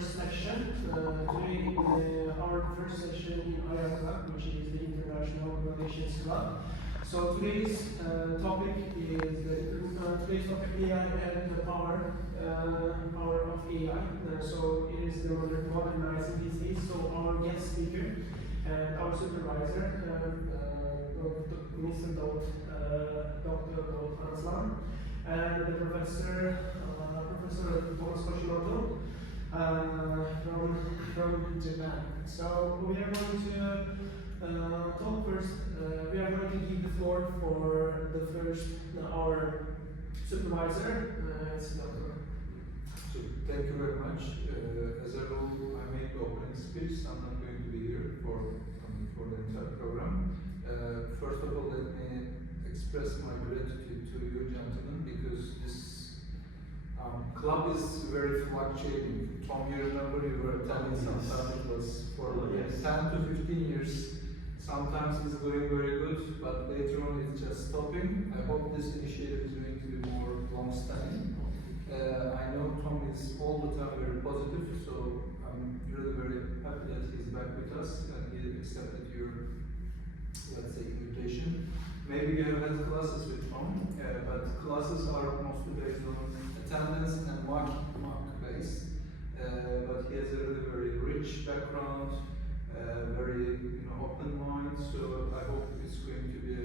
first session. Today, our first session in IR Club, which is the International Relations Club. So today's topic is AI and the power of AI. So it is the modernizing these days. So our guest speaker and our supervisor, Mr. Dr. Hanslan, and the Professor Tomas Hashimoto from Japan. So we are going to talk first. We are going to give the floor for the first our supervisor. It's Dr. So thank you very much. As a rule, I made the opening speech. I'm not going to be here for the entire program. First of all, let me express my gratitude to you, gentlemen, because this club is very fluctuating. Tom, you remember you were telling sometimes it was for 10 to 15 years. Sometimes it's going very good, but later on it's just stopping. I hope this initiative is going to be more long-standing. I know Tom is all the time very positive, so I'm really very happy that he's back with us and he accepted your, let's say, invitation. Maybe you have had classes with Tom, but classes are mostly based on attendance and mark base. But he has a really very rich background, very open mind. So I hope it's going to be a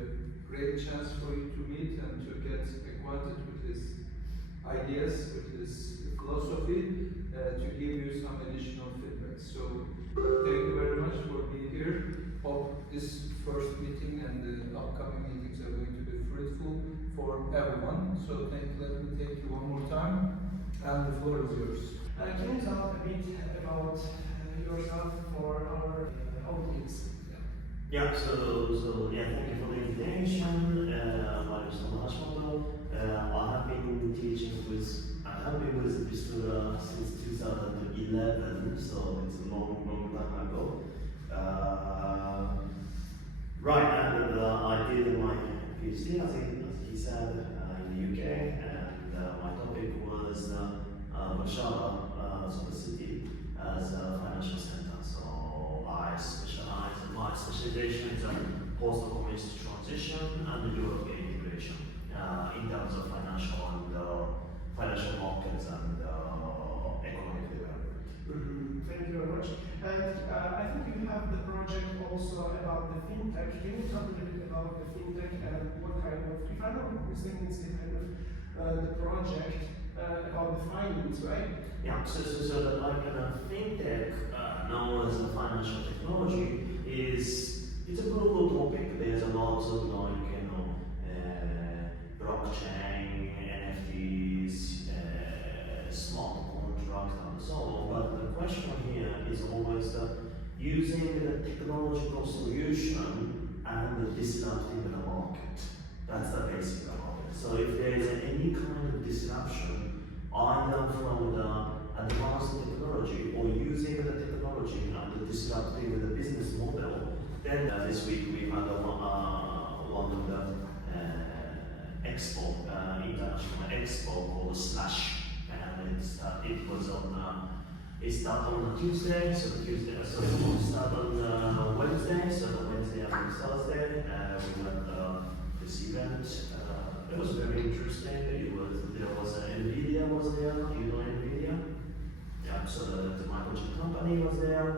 great chance for you to meet and to get acquainted with his ideas, with his philosophy, to give you some additional feedback. So thank you very much for being here. Hope this first meeting and the upcoming meetings are going to be fruitful for everyone. So let me take you one more time, and the floor is yours. Can you talk a bit about yourself for our audience? Yeah, so thank you for the invitation. My name is Thomas Hashimoto. I have been with Vistula since 2011, so it's a long time ago. And I did my PhD, as he said, in the UK, and my topic was Vistula University as a financial center. So I specialize, my specialization is on post-communist transition and European integration in terms of financial markets and economic development. Thank you very much. And I think you have the project also about the FinTech. Can you talk a little bit about the FinTech and what kind of, if I'm not mistaken, it's the kind of the project about the finance, right? Yeah, so the FinTech, known as a financial technology, it's a global topic. There's a lot of blockchain, NFTs, smart contracts, and so on. But the question here is always using the technological solution and disrupting the market. That's the basic about it. So if there is any kind of disruption, either from the advanced technology or using the technology and disrupting the business model, then this week we had one of the international expo called Slash, and it started on Tuesday, so it started on Wednesday, so the Wednesday and Thursday, we had this event. It was very interesting. There was NVIDIA was there, you know NVIDIA? Yeah, so the microchip company was there,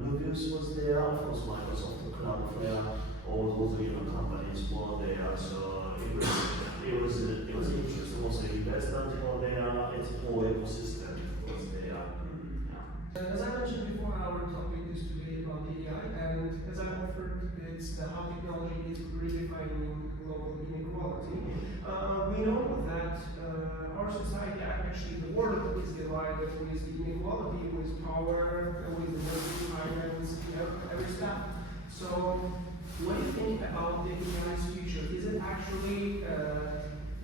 Nubius was there, of course Microsoft, Cloudflare, all those companies were there. So it was interesting. Also investors were there. Its whole ecosystem was there. As I mentioned before, our topic is today about AI, and as I offered, it's how technology is redefining global inequality. We know that our society, actually the world, is divided with inequality, with power, with finance, every stuff. So when you think about the AI's future, is it actually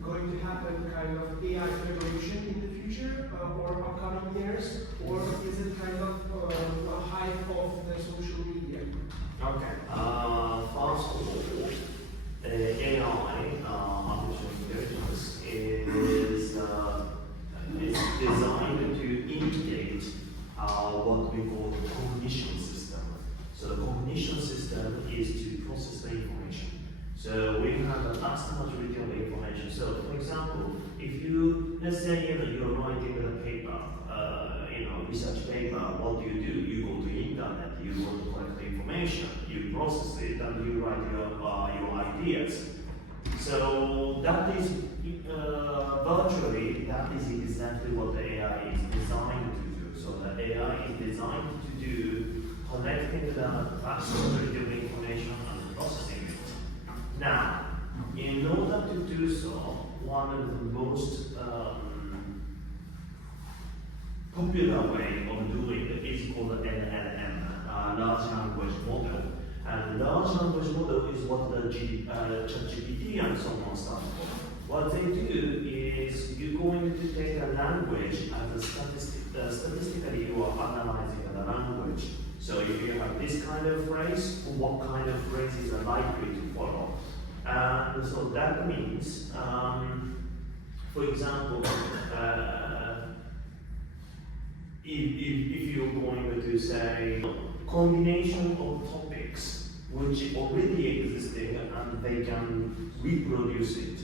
going to happen kind of AI revolution in the future or upcoming years, or is it kind of a hype of the social media? Okay. First of all, AI, artificial intelligence, is designed to imitate create what we call the cognition system. So the cognition system is to process the information. So we have a vast majority of information. So for example, if you, let's say you're writing a paper, research paper, what do? You go to internet, you go to collect the information, you process it, and you write your ideas. So that is virtually, that is exactly what the AI is designed to do. So the AI is designed to do collecting the vast majority of information and processing it. Now, in order to do so, one of the most popular way of doing it is called an LLM, large language model. And large language model is what the ChatGPT and so on stand for. What they do is you're going to take a language as a statistically you are analyzing the language. So if you have this kind of phrase, what kind of phrases are likely to follow? And so that means, for example, if you're going to say combination of topics which already existing and they can reproduce it.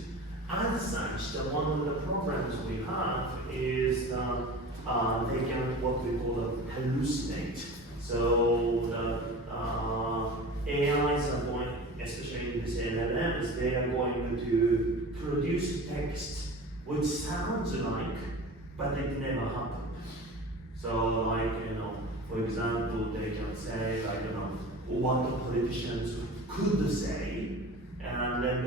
As such, one of the problems we have is that they can what we call hallucinate. So the AIs are going, especially in this LLMs, they are going to produce text which sounds like, but it never happened. So like, for example, they can say, what the politicians could say, and then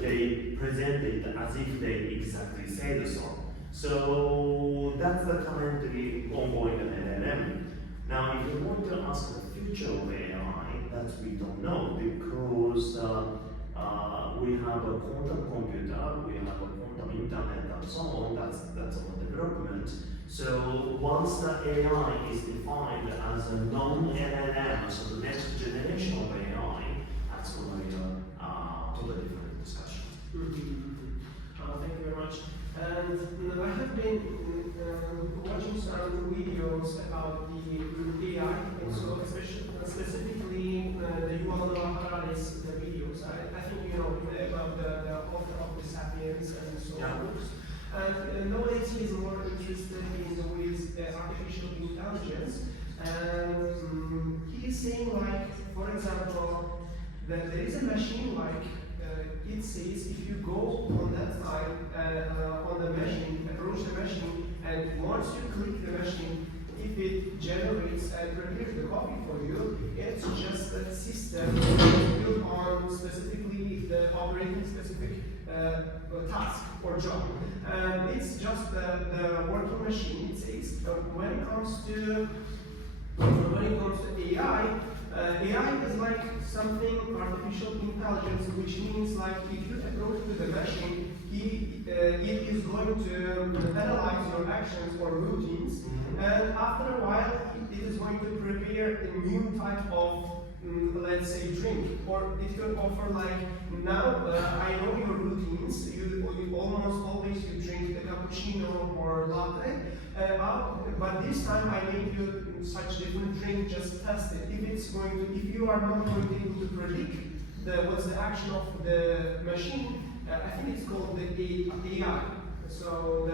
they present it as if they exactly say so. So that's the currently ongoing LLM. Now, if you want to ask the future of AI, that we don't know, because we have a quantum computer, we have a quantum internet, and so on. That's all development. So once the AI is defined as a non-LLM, so the next generation of AI, that's going to be a totally different discussion. Thank you very much. And I have been watching some videos about the AI, and so specifically the Yuval Noah Harari's videos. I think you know about the author of the Sapiens and so on books. And nowadays he is more interested with artificial intelligence, and he is saying, like, for example, that there is a machine, like it says, if you go on that side on the machine, approach the machine, and once you click the machine, if it generates and prepares the coffee for you, it's just a system built on specifically the operating specific task or job. It's just the working machine, it says. When it comes to AI, AI is like something artificial intelligence, which means like if you approach to the machine, it is going to analyze your actions or routines, and after a while, it is going to prepare a new type of let's say drink, or it could offer like, now I know your routines, you almost always you drink the cappuccino or latte, but this time I made you such different drink, just test it. If you are not going to be able to predict what's the action of the machine, I think it's called the AI. So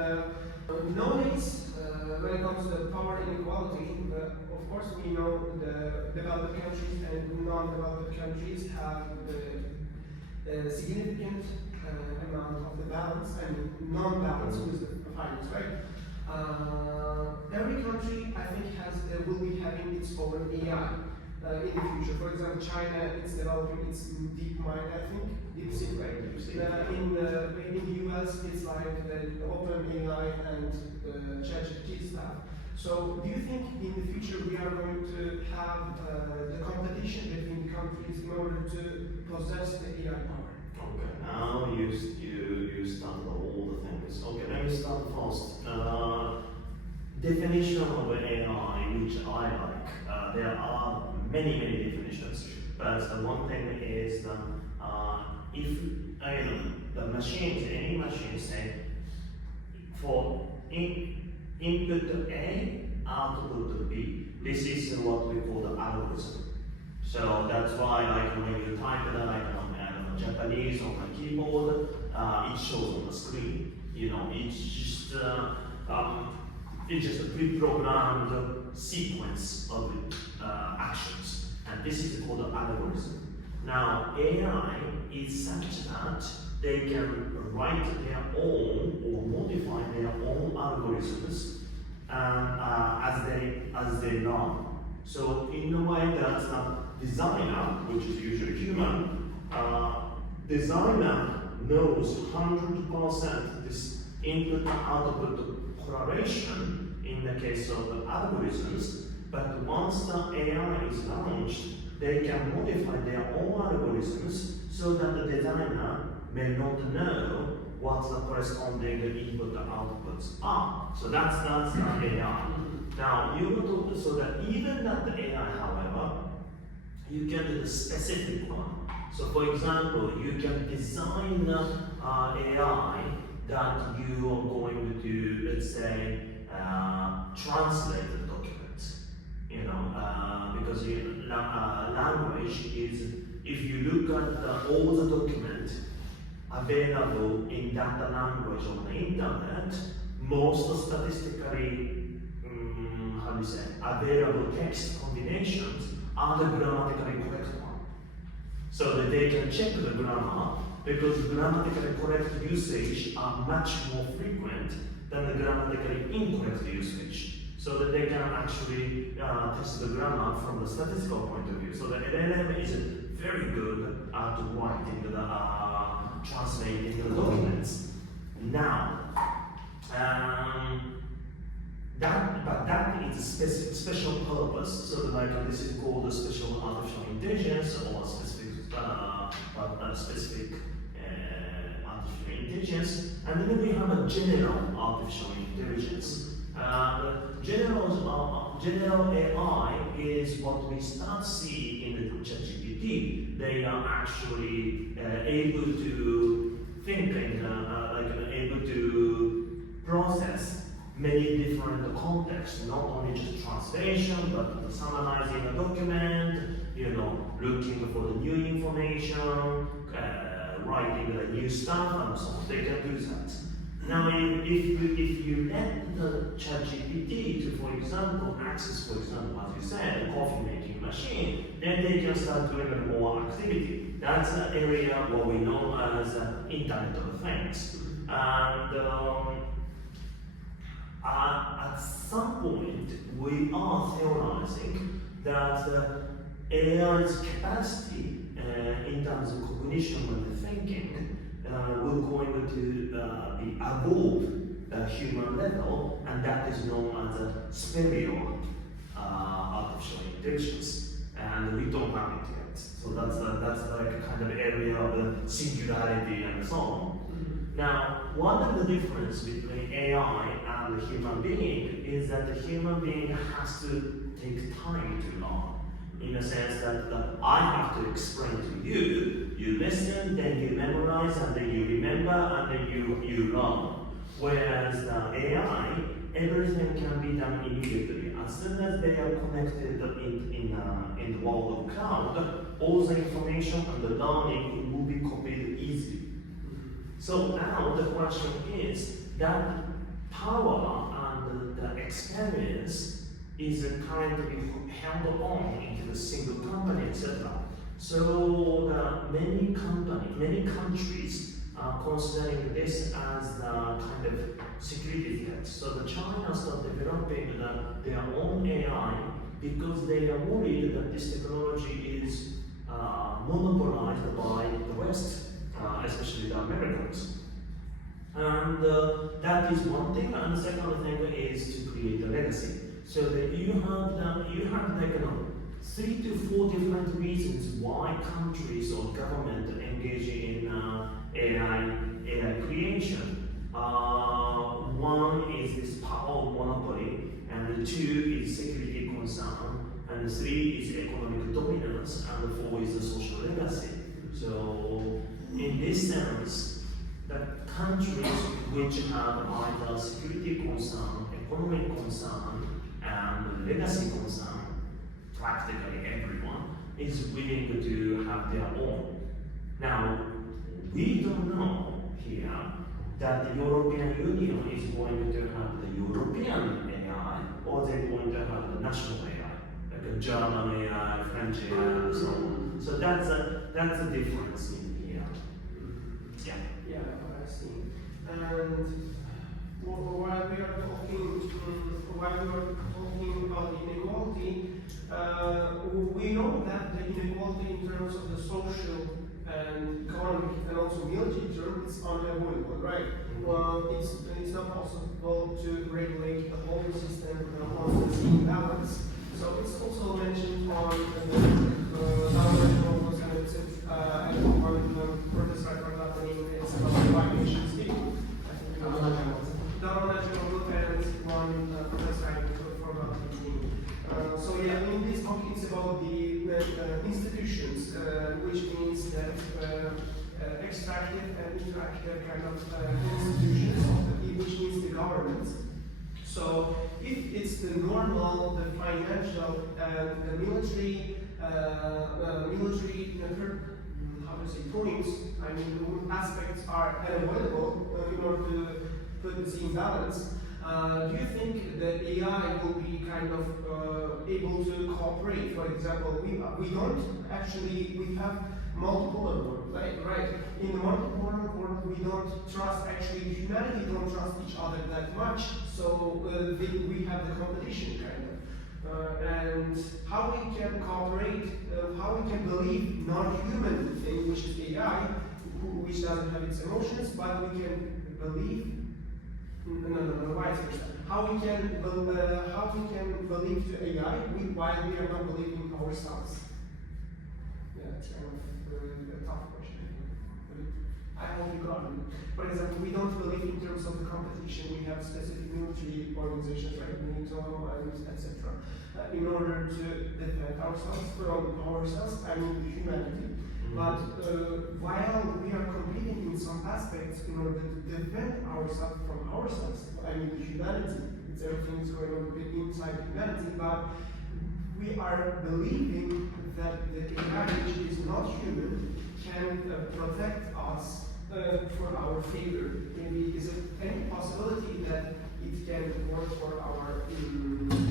nowadays, when it comes to power inequality, of course we know the developed countries and non-developed countries have a significant amount of the balance, non-balance with the finance, right? Every country, I think, will be having its own AI in the future. For example, China is developing its deep mind, I think, DeepSeek, right? In the US, it's like the open AI and ChatGPT stuff. So, do you think in the future we are going to have the competition between countries in order to possess the AI power? Okay, now you start all the things. Okay, let me start first. Definition of AI, which I like. There are many definitions, but the one thing is that if the machines, any machine say for input A, output B. This is what we call the algorithm. So that's why, like when you type it, like on Japanese on the keyboard, it shows on the screen. You know, it's just a pre-programmed sequence of actions, and this is called the algorithm. Now, AI is such that they can write their own or modify their own algorithms as they learn. So in a way that a designer, which is usually human, designer knows 100% this input-output correlation in the case of the algorithms, but once the AI is launched, they can modify their own algorithms so that the designer may not know what the corresponding input and outputs are. So that's the AI. Now, so that even that the AI, however, you can do the specific one. So for example, you can design AI that you are going to, let's say, translate the document. You know, because language is, if you look at all the document available in that language on the internet, most statistically, available text combinations are the grammatically correct one. So that they can check the grammar, because grammatically correct usage are much more frequent than the grammatically incorrect usage. So that they can actually test the grammar from the statistical point of view. So the LLM is very good at writing translating the documents. Now, that is a special purpose. So like this is called a special artificial intelligence or specific artificial intelligence. And then we have a general artificial intelligence. General AI is what we start seeing in the ChatGPT. They are actually able to think and able to process many different contexts, not only just translation, but summarizing a document, you know, looking for the new information, writing the new stuff, and so on. They can do that. Now, if you let the ChatGPT to, for example, access, for example, as you said, a coffee making machine, then they can start doing more activity. That's an area what we know as Internet of Things. And at some point, we are theorizing that AI's capacity in terms of cognition and thinking will going to be above human level, and that is known as a superior artificial intelligence, and we don't have it yet. So that's like a kind of area of singularity and so on. Now, one of the difference between AI and the human being is that the human being has to take time to learn. In a sense that I have to explain to you, you listen, then you memorize, and then you remember, and then you learn. Whereas the AI, everything can be done immediately. As soon as they are connected in the world of cloud, all the information and the learning will be copied easily. So now the question is that power and the experience is currently held on into the single company, etc. So many countries are considering this as the kind of security threat. So the China started developing their own AI because they are worried that this technology is monopolized by the West, especially the Americans. And that is one thing, and the second thing is to create a legacy. So that you have like 3 to 4 different reasons why countries or government engage in AI creation. One is this power monopoly, and 2 is security concern, and 3 is economic dominance, and 4 is the social legacy. So in this sense, the countries which have either security concern, economic concern, and legacy concern, practically everyone is willing to have their own. Now, we don't know here that the European Union is going to have the European AI or they're going to have the national AI, like a German AI, French AI, and so on. So that's a difference in here. Yeah. Yeah, I see. And while we are talking about inequality, we know that the inequality in terms of the social and economic and also military terms is unavoidable, right? It's not possible to regulate the whole system on the same balance. So it's also mentioned on the download models and it's on Professor happening. It's about the violation state. Download model and one Professor for PhD. So yeah, in this talk it's about the institutions, which means that extractive and interactive kind of institutions, which means the government. So if it's the normal, the financial, and the military, how to say, points, I mean, aspects are unavoidable in order to put this in balance. Do you think that AI will be kind of able to cooperate? For example, we don't actually, we have multiple world, right? In the multiple world, we don't trust, actually humanity don't trust each other that much, so we have the competition kind of. And how we can cooperate, how we can believe non-human thing, which is AI, which doesn't have its emotions, but we can believe vice versa. How we can believe to AI while we are not believing ourselves? Yeah, it's kind of a tough question. I hope you got it. For example, we don't believe in terms of the competition. We have specific military organizations like NATO and etc. In order to defend ourselves from ourselves, I mean humanity. But while we are competing in some aspects in order to defend ourselves from ourselves, I mean humanity, it's everything is going on inside humanity, but we are believing that the AI, which is not human, can protect us for our favor. Maybe is there any possibility that it can work for our,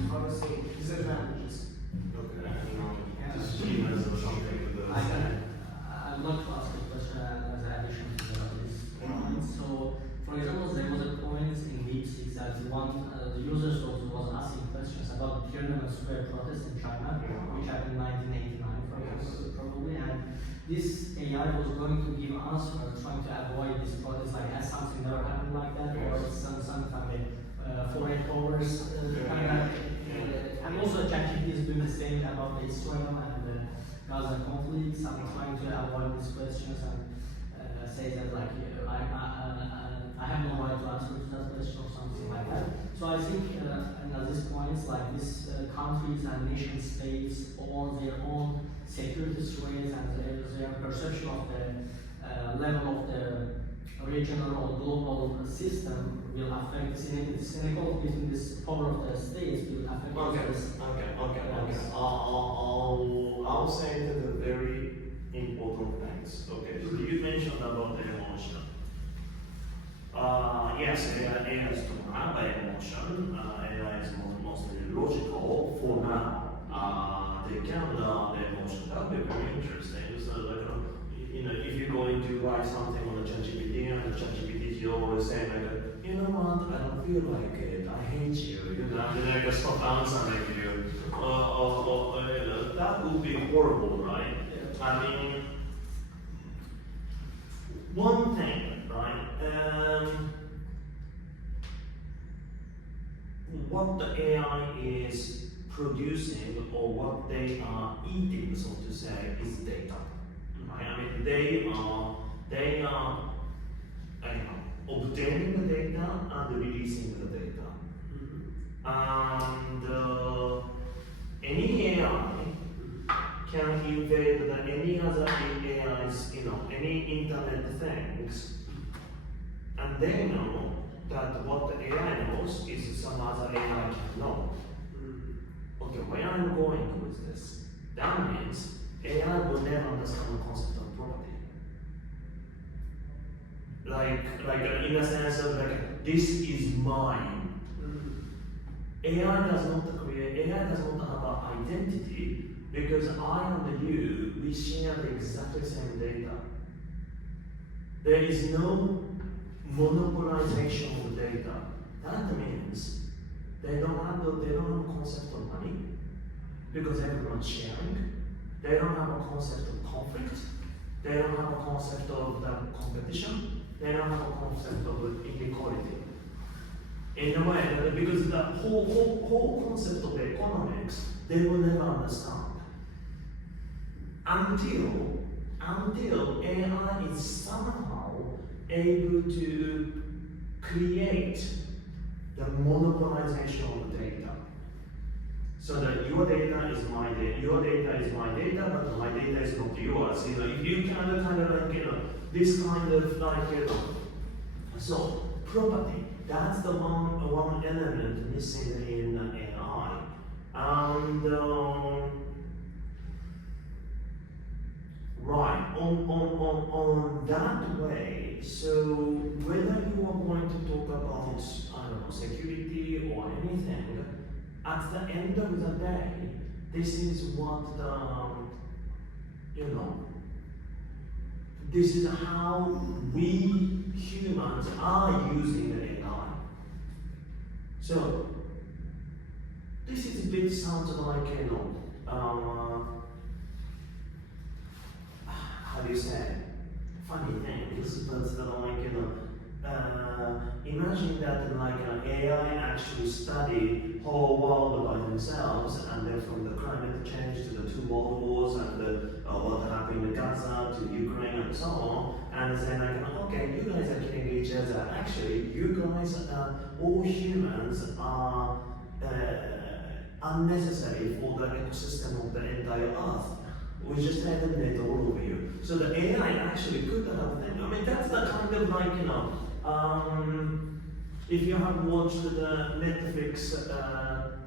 how to say, disadvantages? Okay, just humans or something with those. I'd like to ask a question as an addition to this point. So, for example, there was a point in DeepSeek that the users was asking questions about the Tiananmen Square protest in China, which happened in 1989, for example, probably, and this AI was going to give answers trying to avoid this protest, like has something never happened like that, or it's some kind of foreign powers and also ChatGPT is doing the same about Israel and Gaza conflict. I'm trying to avoid these questions and say that like I have no right to answer to that question or something like that. So I think and at this point, like these countries and nation states own their own security threats and their perception of the level of the regional or global system will affect this inequality between this power of the states will affect this. Okay. I'll say that the very important things. Okay, so you mentioned about the emotion. Yes, AI is to have an emotion. AI is mostly logical for now. They can learn the emotion. That would be very interesting. So like, if you're going to write something on the ChatGPT and the ChatGPT is always saying like, you know what, I don't feel like it, I hate you, and then I just stop answering you. That would be horrible, right? Yeah. I mean, one thing, right? What the AI is producing or what they are eating, so to say, is data. Right? I mean, they are obtaining the data and releasing the data. And any AI can invade any other AI's, any internet things, and they know that what the AI knows is some other AI can know. Okay, where I'm going with this, that means AI will never understand the concept of property. Like in the sense of like, this is mine. AI does not have an identity because I and you, we share the exact same data. There is no monopolization of data. That means they don't have a concept of money because everyone's sharing. They don't have a concept of conflict. They don't have a concept of the competition. They don't have a concept of inequality. In a way, because the whole concept of economics, they will never understand. Until AI is somehow able to create the monopolization of the data. So that your data is my data, your data is my data, but my data is not yours. You know, if you kind of like, this kind of like, so property, that's the one element missing in AI. And right, on that way, so whether you are going to talk about, I don't know, security or anything, at the end of the day, this is what this is how we humans are using AI. So this is a bit sounds like how do you say, funny things, but imagine that AI actually study whole world by themselves, and then from the climate change to the two world wars and what happened in Gaza to Ukraine and so on, and say okay, you guys are killing each other. Actually, you guys all humans are unnecessary for the ecosystem of the entire Earth. We just eliminate all of you. So the AI actually could have thing. I mean, that's the kind of if you have watched the Netflix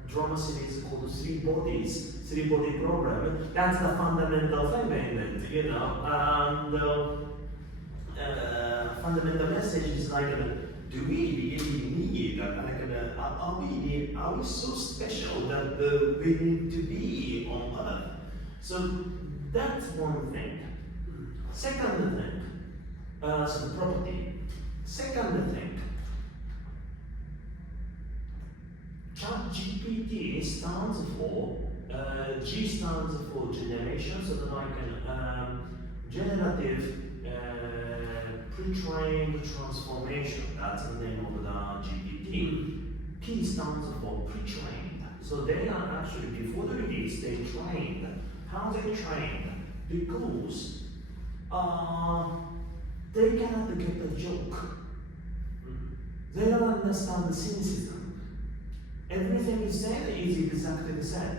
drama series called Three Body Program, that's the fundamental thing in it, and fundamental message is do we really need are we so special that we need to be on Earth? So that's one thing. Second thing, some property. Second thing, ChatGPT stands for, G stands for generation, so generative pre-trained transformation. That's the name of the GPT. P stands for pre-trained. So they are actually, before the release, they trained. How they trained? Because they cannot get a joke. They don't understand the cynicism. Everything is said is exactly the same.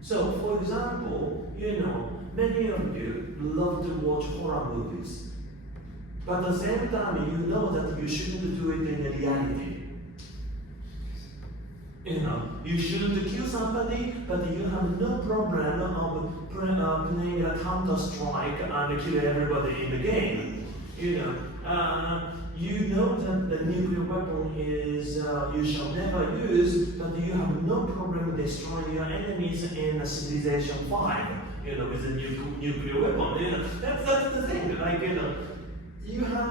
So, for example, many of you love to watch horror movies. But at the same time, you know that you shouldn't do it in reality. You shouldn't kill somebody, but you have no problem of playing a Counter-Strike and kill everybody in the game. You know that the nuclear weapon is you shall never use, but you have no problem destroying your enemies in Civilization 5, with a nuclear weapon. That's the thing. You have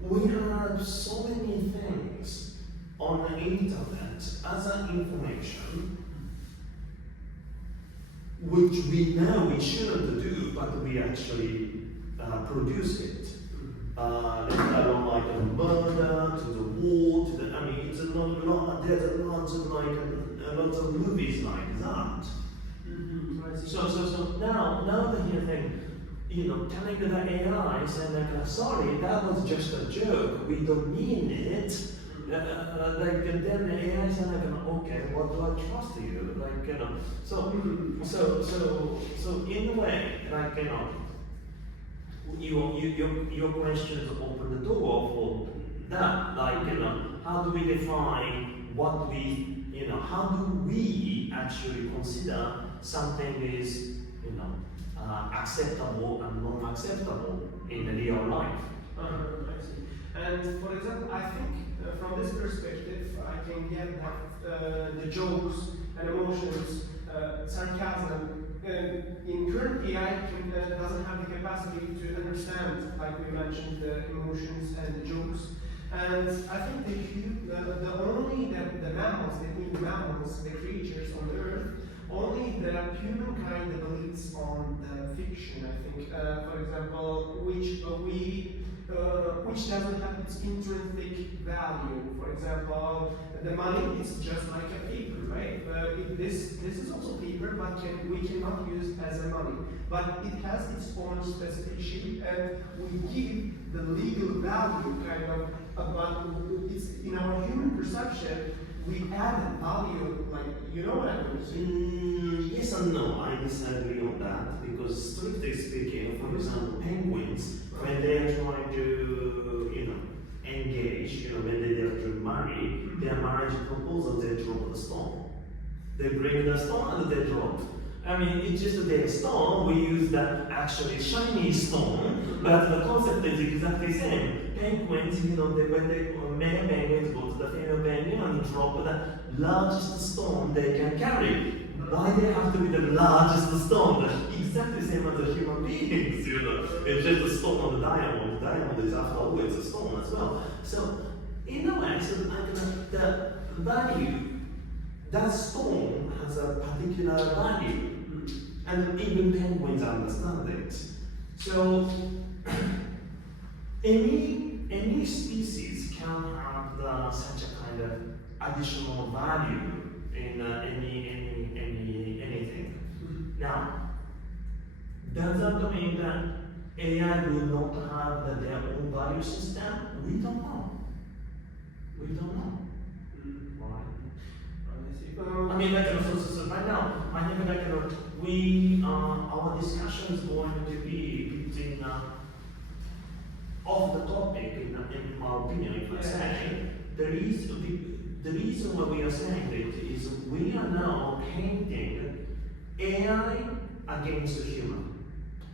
we have so many things on the internet as an information which we know we shouldn't do, but we actually produce it. From murder to the war to the, it's there's lots of movies like that. So now the here thing, telling the AI saying sorry, that was just a joke, we don't mean it. And then the AI said okay, what do I trust you? So in a way, your questions open the door for that. Like, how do we define what we, how do we actually consider something is, acceptable and non-acceptable in the real life? I see. And for example, I think from this perspective, I can get that the jokes and emotions, sarcasm, in current AI doesn't have the capacity to understand, like we mentioned, the emotions and the jokes. And I think the only the mammals, the mammals, the creatures on Earth, only the humankind believes on the fiction. I think, for example, which doesn't have its intrinsic value. For example, the money is just like a paper, right? This is also paper, but we cannot use it as a money. But it has its own specific shape, and we give the legal value kind of. But it's in our human perception, we add value. Like, you know what I mean? Yes and no. I disagree on that because, strictly speaking, for example, penguins, when they are trying to, engage, when they are to marry, their marriage proposal, they drop the stone. They bring the stone and they drop. I mean, it's just their stone. We use the actually shiny stone, but the concept is exactly the same. Penguins, when male penguins go to the female penguin and drop the largest stone they can carry. Why they have to be the largest stone? That's exactly the same as the human beings, It's just a stone on the diamond. The diamond is after all, it's a stone as well. So, in a way, the value, that stone has a particular value. And even penguins understand it. So, any species can have such a kind of additional value in anything. Now, does that mean that AI will not have their own value system? We don't know. Why? I mean, so right now, I think our discussion is going to be between off the topic, in my opinion, if I say, the reason why we are saying it is we are now painting AI against the human.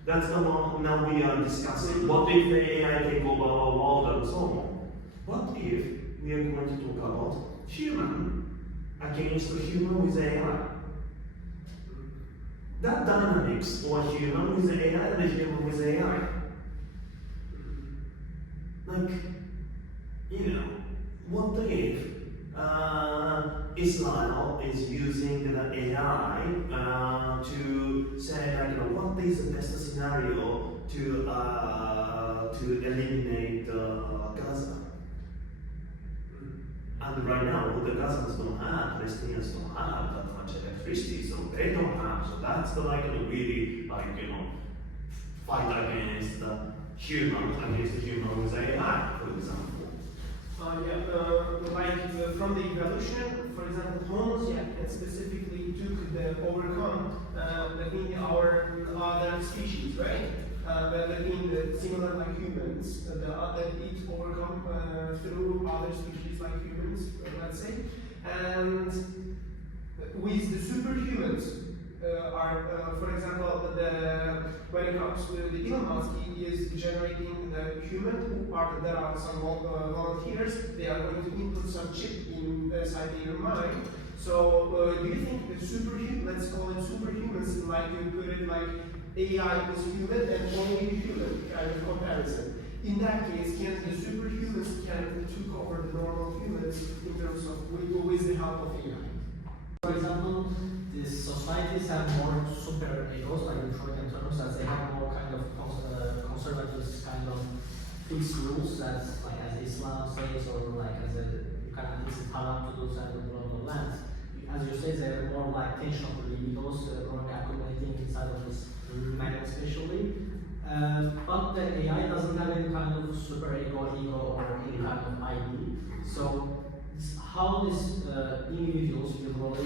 That's the one now we are discussing. What if the AI take over our world and so on? What if we are going to talk about human against the human with AI? That dynamics, or human with AI and the human with AI. Like, what if Israel is using the AI to say, what is the best scenario to eliminate Gaza? And right now, what the Gazans don't have, Palestinians don't have that much electricity, so they don't have. So that's the really fight against the human with AI, for example. From the evolution, for example, Homo specifically took the overcome our other species, right? Similar like humans, it overcome through other species like humans, let's say, and with the superhumans. For example, when it comes to the Elon Musk, he is generating the human there are some volunteers. They are going to input some chip inside their mind. So, do you think the superhuman, let's call it superhumans, like you put it like AI is human and only human kind of comparison? In that case, can the superhumans take over the normal humans in terms of with the help of AI? For example, the societies have more super egos, like in Freudian terms, as they have more kind of conservative kind of fixed rules, as Islam says, or you cannot use haram to do certain global lands. As you say, they're more like tension of the egos, more accumulating inside of this man especially. But the AI doesn't have any kind of super ego, or any kind of ID. So how these individuals will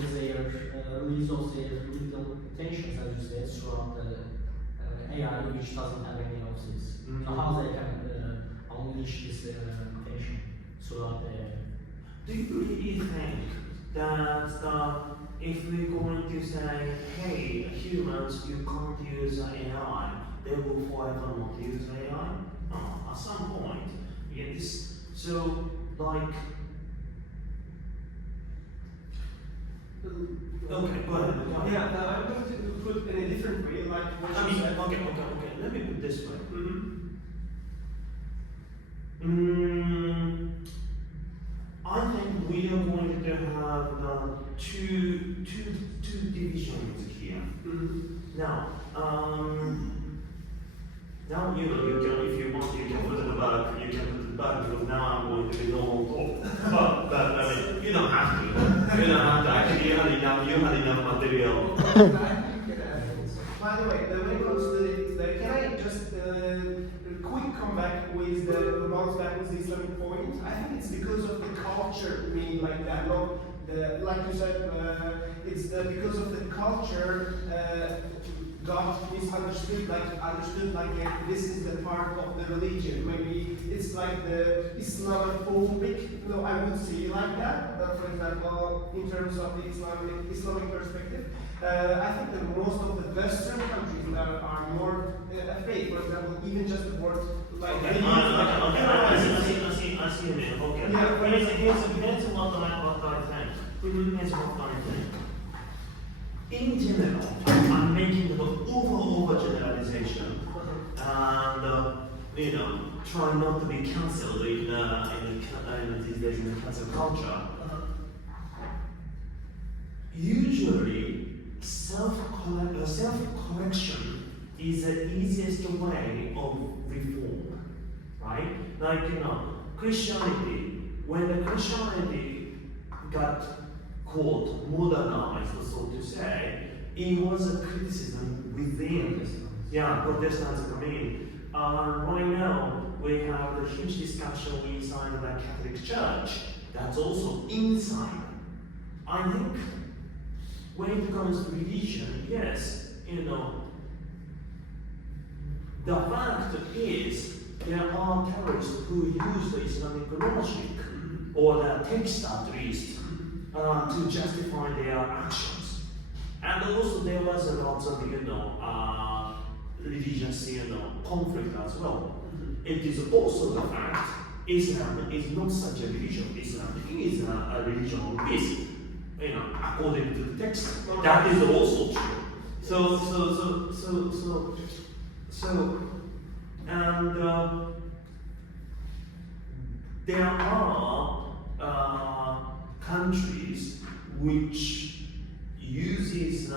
resolve their little tensions, as you said, throughout the AI which doesn't have any of this. Mhm. So how they can unleash this tension throughout the Do you really think that if we're going to say, hey, humans, you can't use AI, they will forever not use AI? No, at some point. Yeah, this, so, like, okay, go ahead. Yeah, I'm going to put in a different way, like what I you mean, said. okay, let me put this way. Mm-hmm. I think we are going to have two divisions here. Mm-hmm. Now, now you know, you can, if you want, you can put it back. You can put it back because now I'm going to be normal talk. But I mean, you don't have to. You don't have to. Actually, you had enough material. By the way, when it comes to can I just quick comeback with the bounce back with the Islamic point? I think it's because of the culture being like that. No, like you said, it's because of the culture got misunderstood, like this is the part of the religion. Maybe it's like the Islamophobic. No, I would say like that. For example, in terms of the Islamic perspective. I think that most of the Western countries that are more faith, for example, even just the word like Okay, I see you mean. Okay. Yeah. Here's what I think. Here's what I think. In general, I'm making an over generalization, and you know, try not to be cancelled in these days in the cancel culture. Usually, self-correction is the easiest way of reform, right? Like, you know, Christianity, when the Christianity got quote modernized, so to say, it was a criticism within. Yeah, Protestants come in. Right now, we have a huge discussion inside the Catholic Church. That's also inside. I think when it comes to religion, yes, you know, the fact is there are terrorists who use the Islamic logic or the text at least to justify their actions. And also there was a lot of, you know, religious, you know, conflict as well. It is also the fact Islam is not such a religion. Islam is a religion of peace. You know, according to the text, that is also true. And there are countries which uses you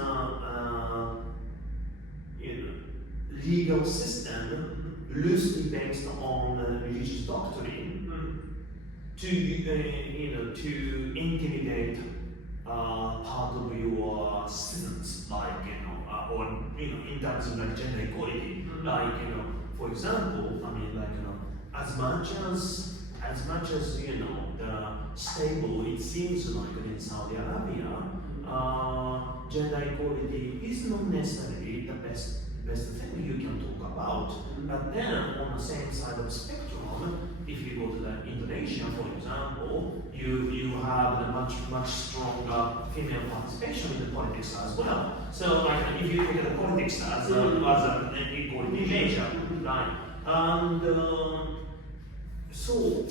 know, legal system loosely based on religious doctrine to you know, to intimidate part of your citizens, like, you know, or, you know, in terms of like gender equality, like, you know, for example, I mean, like, you know, as much as you know, the stable it seems like in Saudi Arabia, gender equality is not necessarily the best thing you can talk about. But then on the same side of the spectrum, if you go to the Indonesia, for example, you have a much stronger female participation in the politics as well. So like if you look at the politics as an equality measure, right? And so,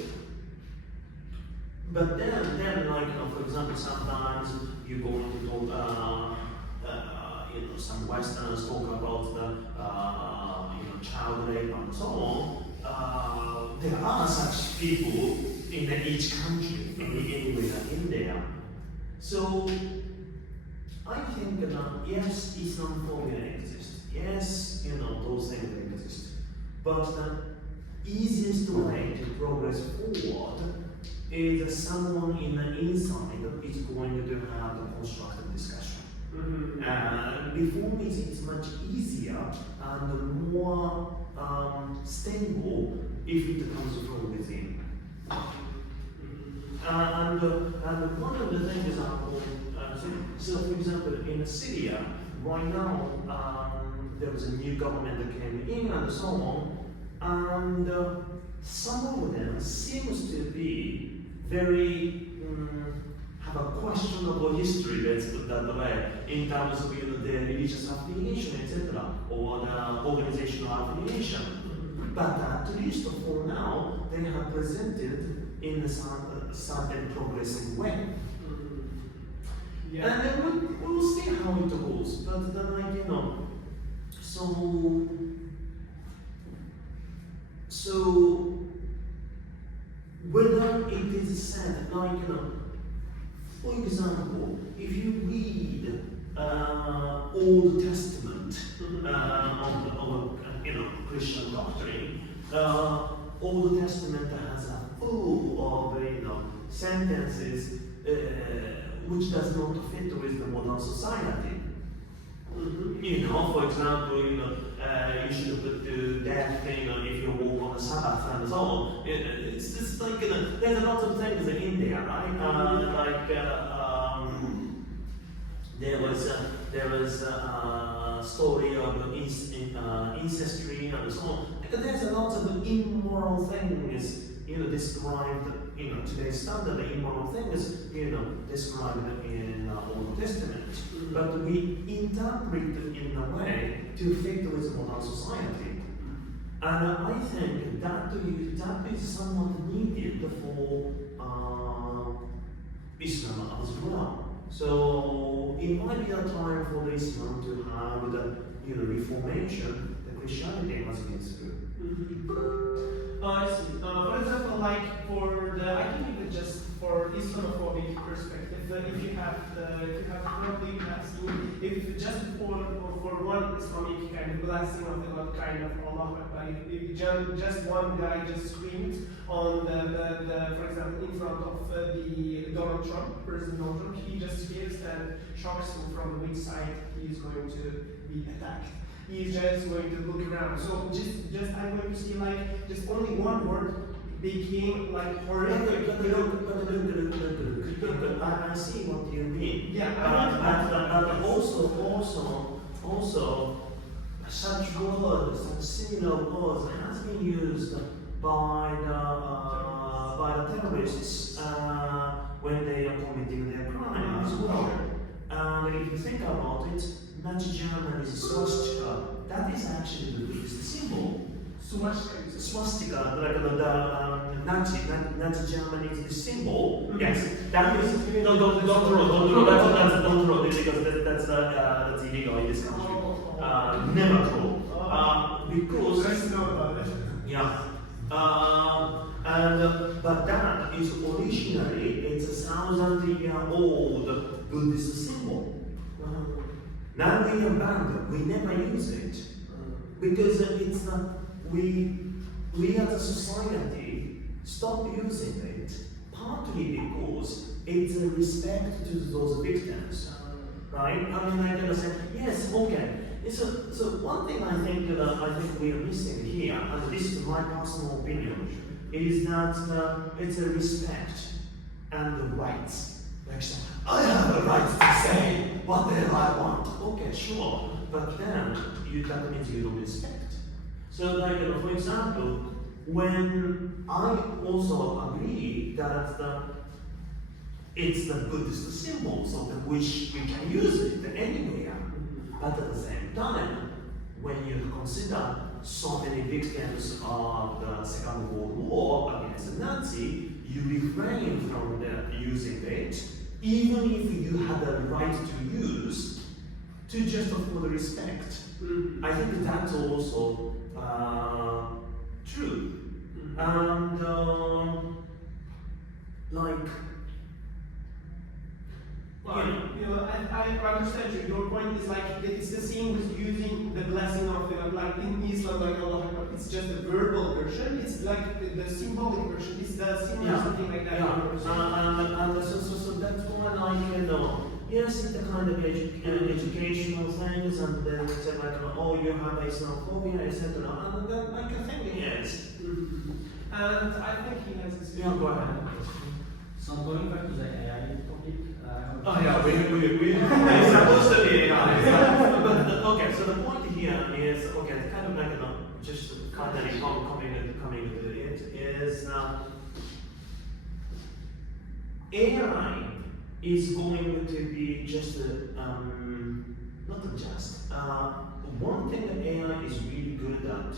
but then like, you know, for example, sometimes you go into talk, you know, some Westerners talk about the you know, child rape and so on. There are such people in each country, anywhere in there. So I think that yes, Islamophobia exists. Yes, you know, those things exist. But the easiest way to progress forward is someone in the inside is going to have a constructive discussion. Before me, it's much easier and more stable if it comes from within. And one of the things is, so for example, in Syria, right now, there was a new government that came in and so on, and some of them seems to be very have a questionable history, let's put that way, in terms of their religious affiliation, etc., or the organizational affiliation. But at least for now, they have presented in a certain progressive way. Yeah. And then we'll see how it goes. But then, so whether it is said, for example, if you read Old Testament of Christian doctrine, Old Testament has a full of sentences which does not fit with the modern society. For example, you should put to death, if you walk on the Sabbath and so on. It's just like, there's a lot of things in there, right? There was a story of ancestry and so on. There's a lot of immoral things, described, today's standard immoral things, described in the Old Testament. But we interpret it in a way to fit with modern society. And I think that is somewhat needed for Islam as well. So it might be a time for Islam to have the reformation that Christianity has been through. I see. For example, I can give it just for Islamophobic perspective. If you have probably seen, if just for one Islamic kind of blessing of the God, kind of Allah Akbar, if just one guy just screamed on the for example, in front of the Donald Trump, President Donald Trump, he just screams and shocks him from which side he is going to be attacked. He's just going to look around. So just I'm going to see just only one word became horrific. I see what you mean. Yeah. But also such words and similar words has been used by the terrorists when they are committing their crime as well. And if you think about it, Nazi Germany's swastika, that is actually the biggest symbol. Swastika, like the Nazi Germany is the symbol. Yes, that is. No, don't throw. Don't throw it because that's illegal in this country. Never throw. Because. Let's know about it. Yeah. But that is originally it's a 1,000-year-old Buddhist symbol. Now we are banned. We never use it because it's not. We as a society stop using it partly because it's a respect to those victims, right? I mean, I'm gonna say yes, okay. So one thing I think we are missing here, and this is my personal opinion, is that it's a respect and the rights. Like, I have the right to say what the hell I want. Okay, sure, but then that means you don't respect. So, for example, when I also agree that it's the Buddhist symbol, so which we can use it anywhere, but at the same time, when you consider so many victims of the Second World War against the Nazi, you refrain from using it, even if you had the right to use, to just for the respect. I think that's also true. And I understand you. Your point is it's the same with using the blessing of the God, in Islam, Allah Akbar. It's just the verbal version. It's the symbolic version. It's the symbol or something like that. And so that's why yes, it's the kind of educational things, and then say oh, you have Islamophobia, etc. And then I think yes. And I think he has this. Yeah, go ahead. So going back to the AI topic. We're supposed to be AI. But okay, so the point here it's okay. It's kind of like just kind of coming to it is AI is going to be just not just one thing that AI is really good at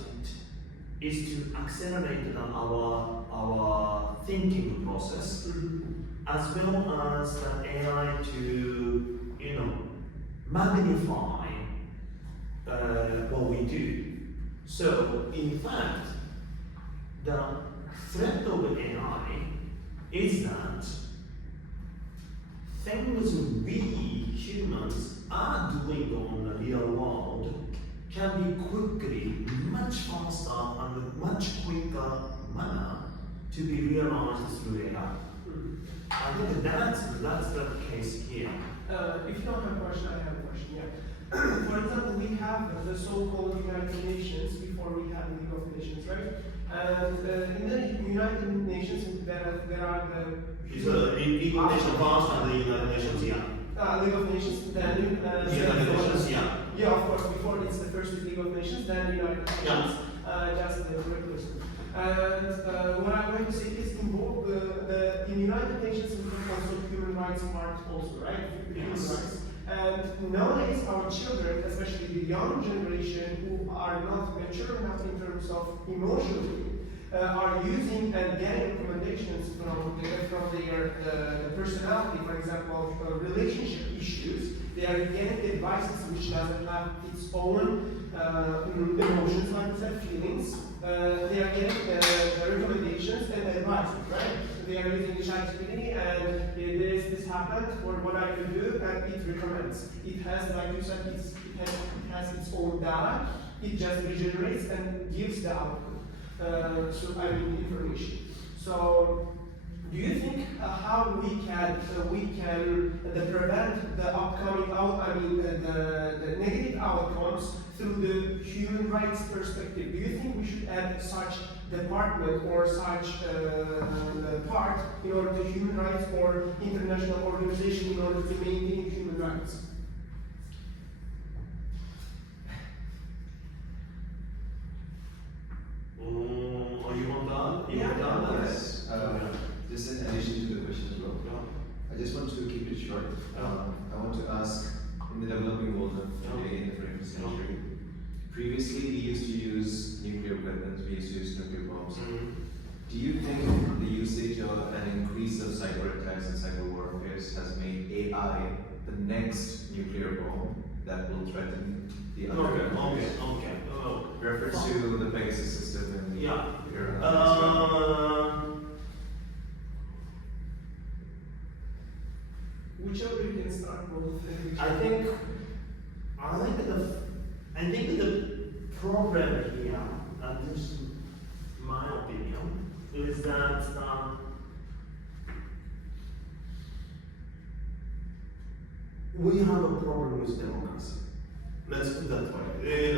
is to accelerate our thinking process, as well as the AI to magnify what we do. So in fact, the threat of AI is that things we humans are doing on the real world can be quickly, much faster and much quicker manner to be realized through AI. I think that's the case here. If you don't have a question, I have a question, yeah. For example, we have the so-called United Nations before we have the League of Nations, right? And in the United Nations, there are the... It's the League of Nations first and the United Nations, yeah. League of Nations, then... United Nations, yeah. Yeah, of course, before it's the first League of Nations, then United Nations, just the regular stuff. And what I'm going to say is involved in United Nations we have also human rights part also, right? Human rights. And nowadays our children, especially the young generation who are not mature enough in terms of emotionally, are using and getting recommendations from their personality, for example, relationship issues. They are getting advices which doesn't have its own emotions, like I said, feelings. They are getting recommendations and advice, right? They are using ChatGPT and this happened, or what I can do, and it recommends. It has, like you said, it has its own data. It just regenerates and gives the output. Information. So, do you think how we can prevent the upcoming the negative outcomes through the human rights perspective? Do you think we should add such department or such part in order to human rights or international organization in order to maintain human rights? Are you on that? Yes. Just in addition to the question as well. I just want to keep it short. I want to ask, in the developing world of today, in the 21st century, previously we used to use nuclear weapons, we used to use nuclear bombs. Do you think the usage of an increase of cyber attacks and cyber warfare has made AI the next nuclear bomb that will threaten the other countries? Okay. Reference to the Pegasus system and Whichever you can start both. I think the problem here, and this is my opinion, is that we have a problem with democracy. Let's put that way.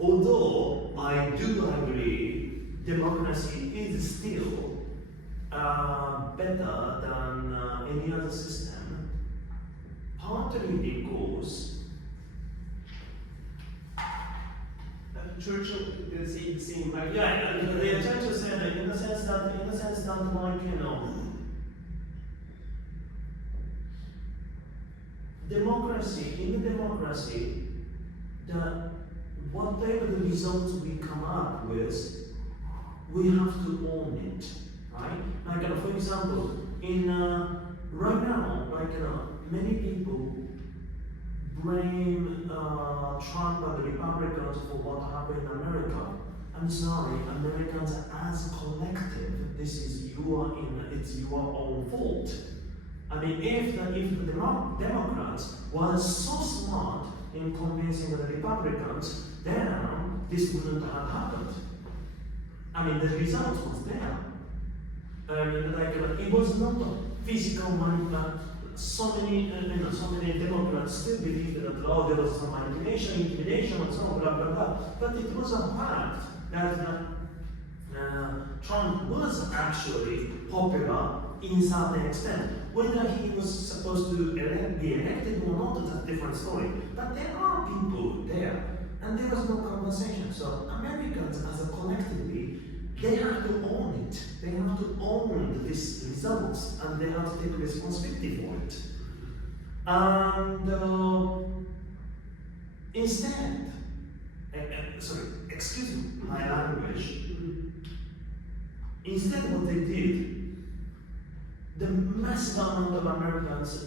Although I do agree, democracy is still better than any other system, partly because Churchill did say the same. Churchill said it in the sense that democracy, whatever the results we come up with, we have to own it, right? For example, right now, many people blame Trump and the Republicans for what happened in America. I'm sorry, Americans as collective, it's your own fault. If the Democrats were so smart in convincing the Republicans, then this wouldn't have happened. The result was there. It was not a physical manipulation. So many Democrats still believed that there was some intimidation, and so on, blah blah blah. But it was a fact that Trump was actually popular in certain extent. Whether he was supposed to be elected or not, that's a different story. But there are people there, and there was no conversation. So Americans, as a collectively, they have to own it. They have to own these results, and they have to take responsibility for it. And instead, sorry, excuse my language. Instead, what they did, the massive amount of Americans,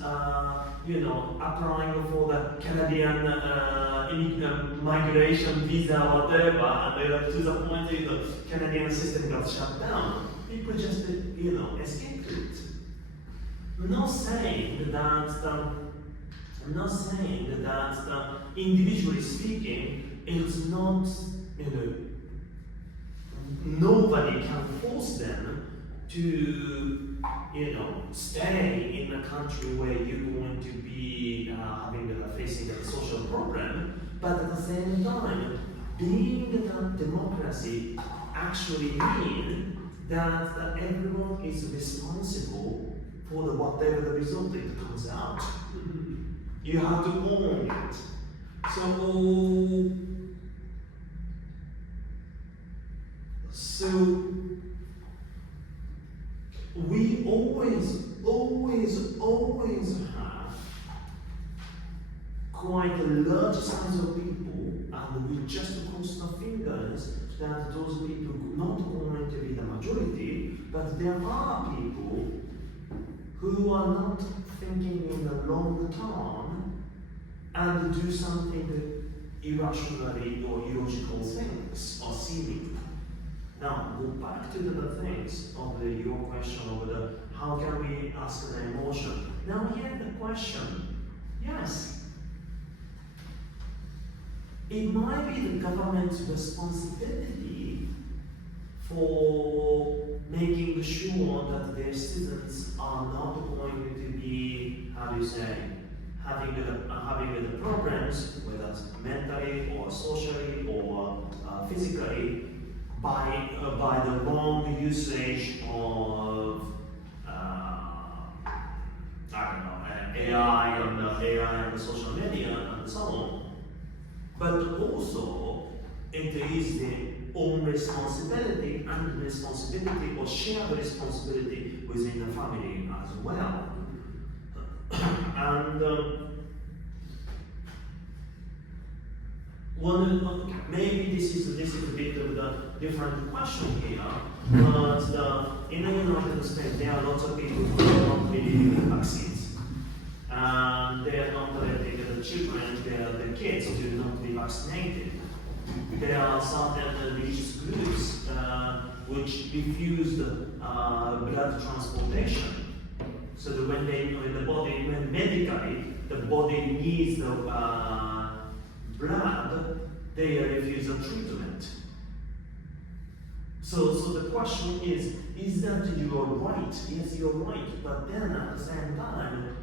applying for the Canadian migration visa or whatever, and to the point that the Canadian system got shut down. People just, escaped it. Not saying that individually speaking, it's not, nobody can force them to, stay in a country where you're going to be facing a social problem. But at the same time, being a democracy actually means that everyone is responsible for whatever the result it comes out. You have to own it. So we always have quite a large size of people, and we just cross our fingers that those people are not going to be the majority, but there are people who are not thinking in the long term and do something irrationally or illogical things or seeming. Now, go back to the things of your question of how can we ask an emotion. Now, here the question, yes, it might be the government's responsibility for making sure that their citizens are not going to be, having the problems, whether it's mentally or socially or physically, by the wrong usage of AI and social media and so on. But also, it is their own responsibility and responsibility or shared responsibility within the family as well. And maybe this is a bit of the different question here, but in the United States there are lots of people who do not believe in vaccines. And they are not letting the children, the kids do not be vaccinated. There are certain religious groups which refuse blood transportation. So that when medically the body needs the blood, they refuse a treatment. So the question is that you're right? Yes, you're right. But then at the same time,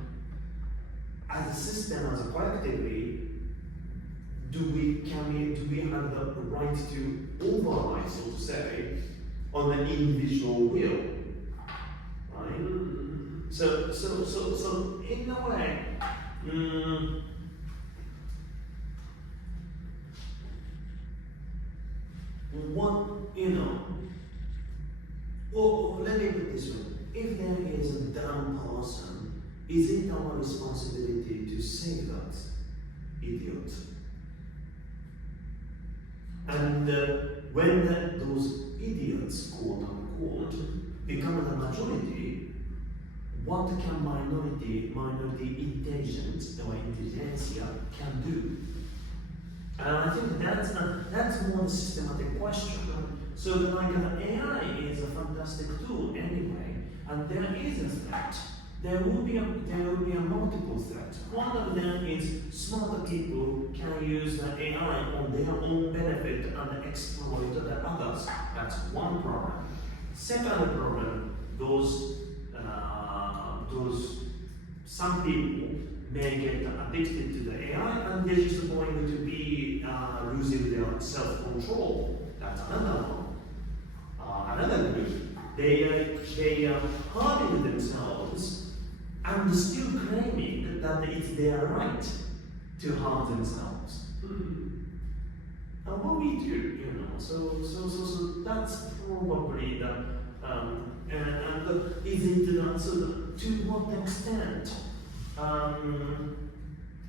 as a system, as a collectively, do we have the right to override, so to say, on the individual will? Right? So in a way, let me put it this way. If there is a dumb person, is it our responsibility to save that idiot? And when those idiots, quote unquote, become the majority, what can minority intelligence or intelligentsia can do? And I think that's more the systematic question. So AI is a fantastic tool anyway, and there is a threat. There will be a multiple threat. One of them is smarter people can use the AI on their own benefit and exploit the others. That's one problem. Second problem, some people may get addicted to the AI and they're just going to be losing their self-control. That's another one. Another group. they are harming themselves and still claiming that it's their right to harm themselves. And what we do, so that's probably the and isn't that so to what extent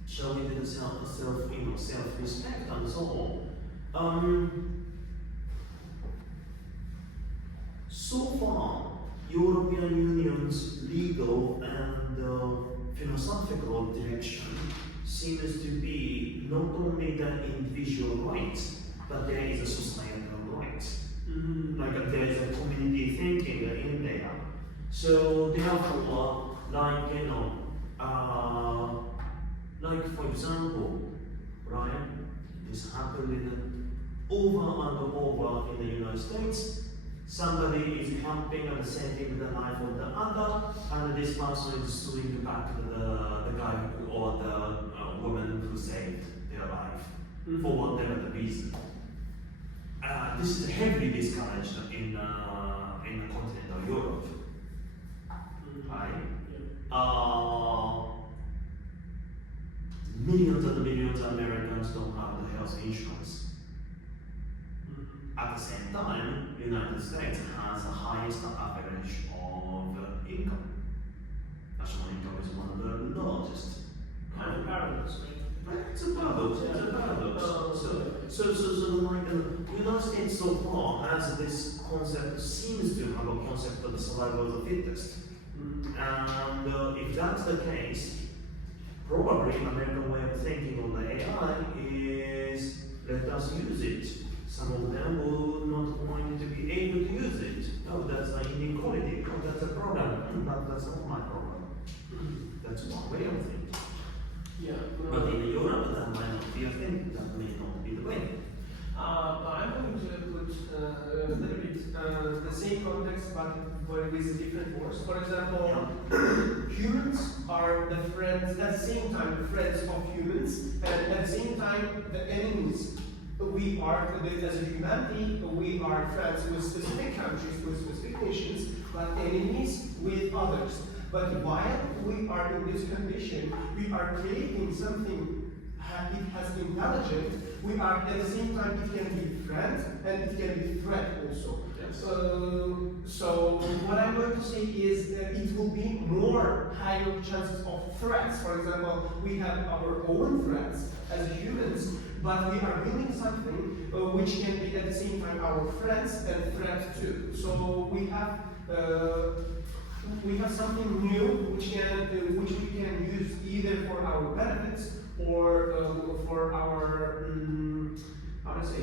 shall we do self-respect and so on. So far, European Union's legal and philosophical direction seems to be not only the individual rights, but there is a societal right. Like there is a community thinking in there. So therefore, like for example, right, this happened over and over in the United States. Somebody is helping and saving the life of the other, and this person is suing back the guy or the woman who saved their life for whatever the reason. This is heavily discouraged in continental Europe. Right? Millions and millions of Americans don't have the health insurance. At the same time, United States has the highest average of income. National income is one of the largest. Kind of paradox, right? It's a paradox. So like the United States so far has this concept, seems to have a concept of the survival of the fittest. And if that's the case, probably American way of thinking on the AI is let us use it. Some of them will not going to be able to use it. Oh, that's an inequality. Oh, that's a problem. That's not my problem. That's one way of thinking. Yeah. But in Europe, that might not be a thing. That may not be the way. I'm going to put a little bit the same context, but with different words. For example, humans are the friends, at the same time, friends of humans, and at the same time, the enemies. We are, as a humanity, we are friends with specific countries, with specific nations, but enemies with others. But while we are in this condition, we are creating something, it has intelligence, we are at the same time, it can be friend and it can be threat also. Yes. So what I'm going to say is that it will be more higher chances of threats. For example, we have our own threats as humans, but we are building something which can be at the same time our friends and threat too. So we have something new which we can use either for our benefits or for our how to say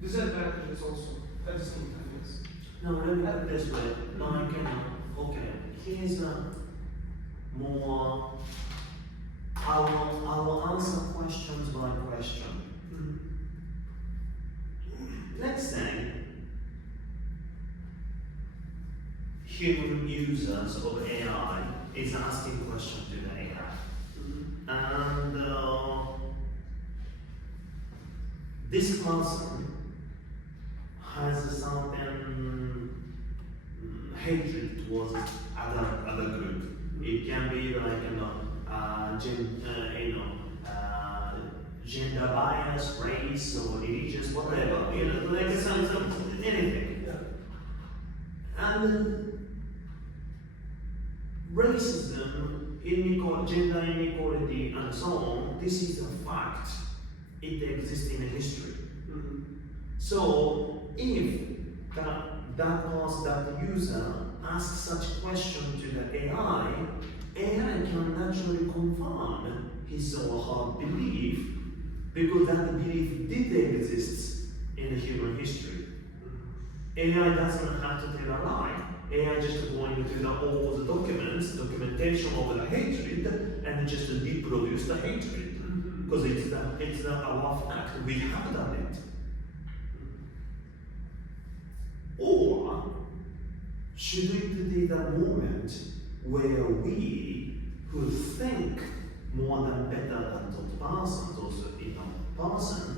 disadvantages also at the same time. Yes. No, let me put it this way. Okay, here's more. I will answer questions by question. Let's say human users of AI is asking questions to the AI. And this person has a certain hatred towards other group. It can be like gender bias, race, or religious, whatever. Like something, anything. And racism, gender inequality, and so on. This is a fact. It exists in history. So if that user asks such question to the AI can naturally confirm his or her belief because that belief did exist in the human history. AI doesn't have to tell a lie. AI just going to do all the documentation of the hatred and just reproduce the hatred. Because it's our fact, we have done it. Or should it be the moment where we who think more than better than that person,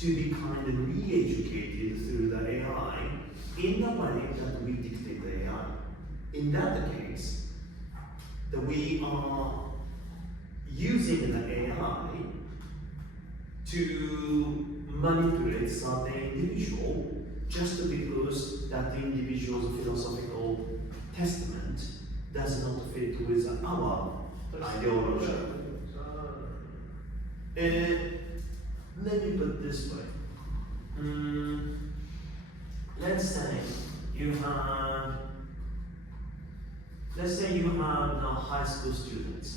to be kind of re-educated through the AI in the way that we dictate the AI. In that case, that we are using the AI to manipulate certain individual just because that individual's philosophical testament does not fit with our ideology. Let me put it this way. Let's say you have high school students.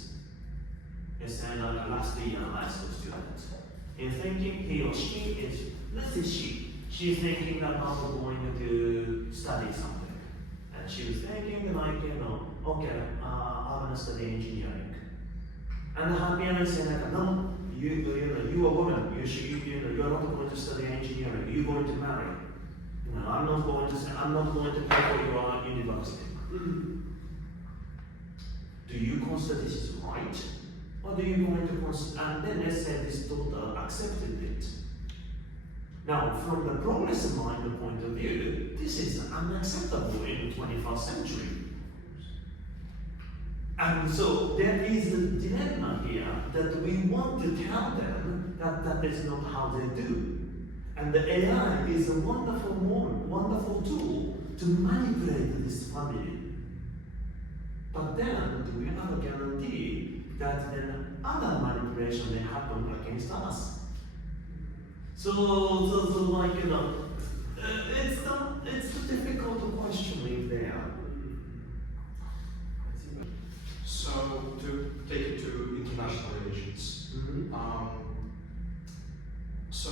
Let's say like a last year high school student. And thinking he or she is, let's say she's thinking about going to study something. And she was thinking like, okay, I'm gonna study engineering. And her parents say like, no, you are a woman, you're not going to study engineering, you're going to marry. I'm not going to pay for your university. Do you consider this is right? Or do you going to consider, and then let's say this daughter accepted it. Now, from the progressive mind point of view, this is unacceptable in the 21st century. And so there is a dilemma here that we want to tell them that that is not how they do. And the AI is a wonderful tool to manipulate this family. But then do we have a guarantee that then other manipulation may happen against us? So like it's a difficult question there. So to take it to international relations, so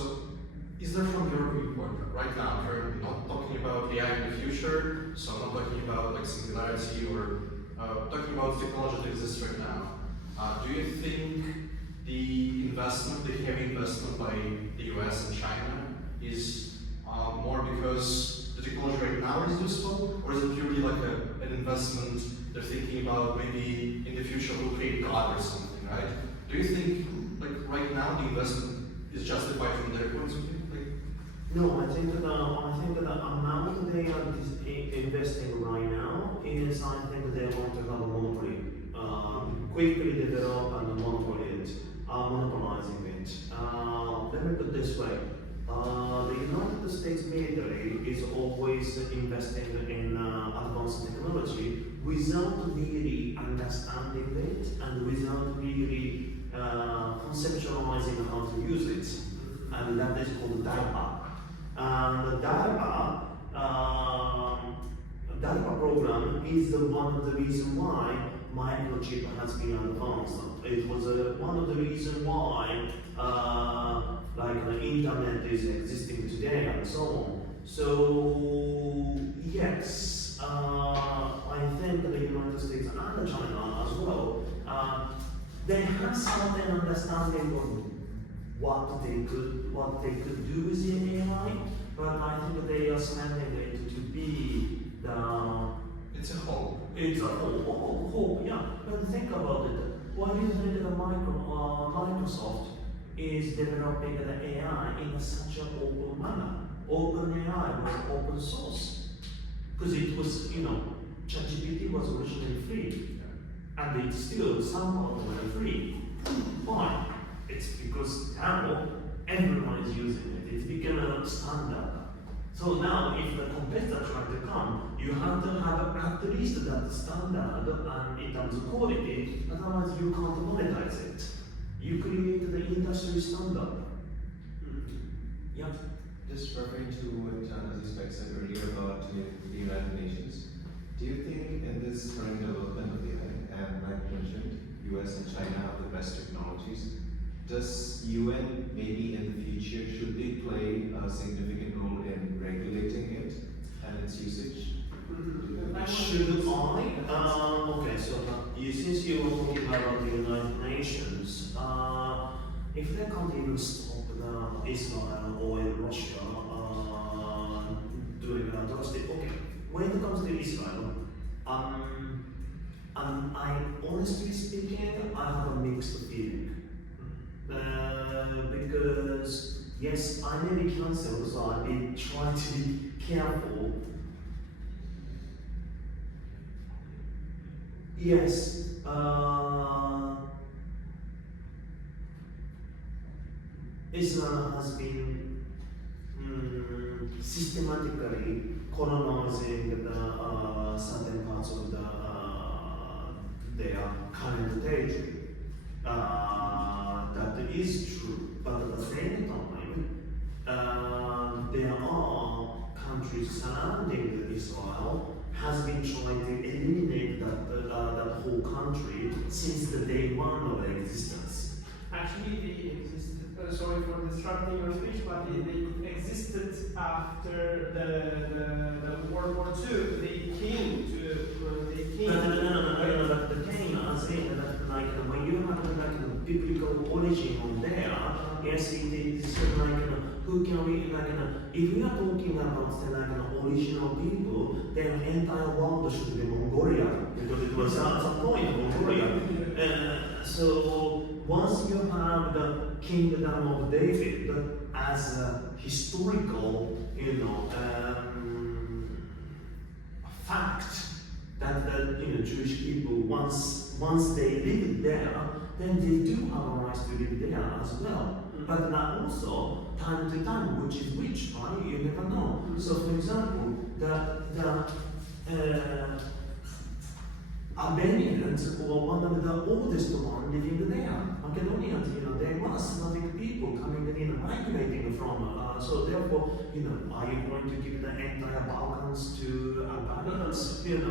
is there from your viewpoint right now, currently, not talking about AI in the future, so not talking about like singularity or talking about technology that exists right now, do you think the heavy investment by the US and China is more because the technology right now is useful, or is it purely like an investment they're thinking about maybe in the future will create God or something, right? Do you think like right now the investment is justified from their point of view? No, I think that the amount they are investing right now is, I think they want to have a monopoly, quickly develop and monopolize it. Let me put it this way. The United States military is always investing in advanced technology without really understanding it and without really conceptualizing how to use it. And that is called DARPA. The DARPA program is one of the reasons why microchip has been advanced. It was one of the reasons why like the internet is existing today and so on. So yes, I think the United States and China as well, they have certain understanding of what they could do with the AI, but I think they are sending it to be the. It's a hope. It's a hope, yeah. But think about it. Why do you think that Microsoft is developing the AI in such an open manner? Open AI was open source. Because it was, ChatGPT was originally free. And it's still somehow free. Why? It's because now everyone is using it. It's become a standard. So now if the competitor tries to come, you have to have at least that standard and in terms of quality, otherwise you can't monetize it. You create the industry standard. Yeah. Just referring to what Aziz said earlier about the United Nations, do you think in this current development of AI, and like you mentioned, US and China have the best technologies, does UN maybe in the future, should they play a significant role in regulating it and its usage? Should I? Okay, so since you were talking about the United Nations, if they can't even stop Israel or Russia doing an drastic, okay, when it comes to Israel, I honestly speaking, I have a mixed feeling. Because Yes, I may be cancelled, so I may try to be careful. Yes, Islam has been systematically colonizing the certain parts of their current territory. That is true, but at the same time, there are countries surrounding Israel has been trying to eliminate that whole country since the day one of their existence. Actually, they existed. Sorry for disrupting your speech, but they existed after the World War II. They came to. They came. No. But the thing I'm saying that like when you have like a biblical origin on there, yes, it is like who can we like if we are talking about say like original people, then entire world should be Mongolia because it was at some point Mongolia. So once you have the kingdom of David as a historical, fact that the Jewish people once they lived there, then they do have a right to live there as well. But now also time to time, which is which, right? You never know. So for example, the Albanians were one of the oldest one living there. Macedonians, there were Slavic people coming in, migrating from. So therefore, are you going to give the entire Balkans to Albanians? So in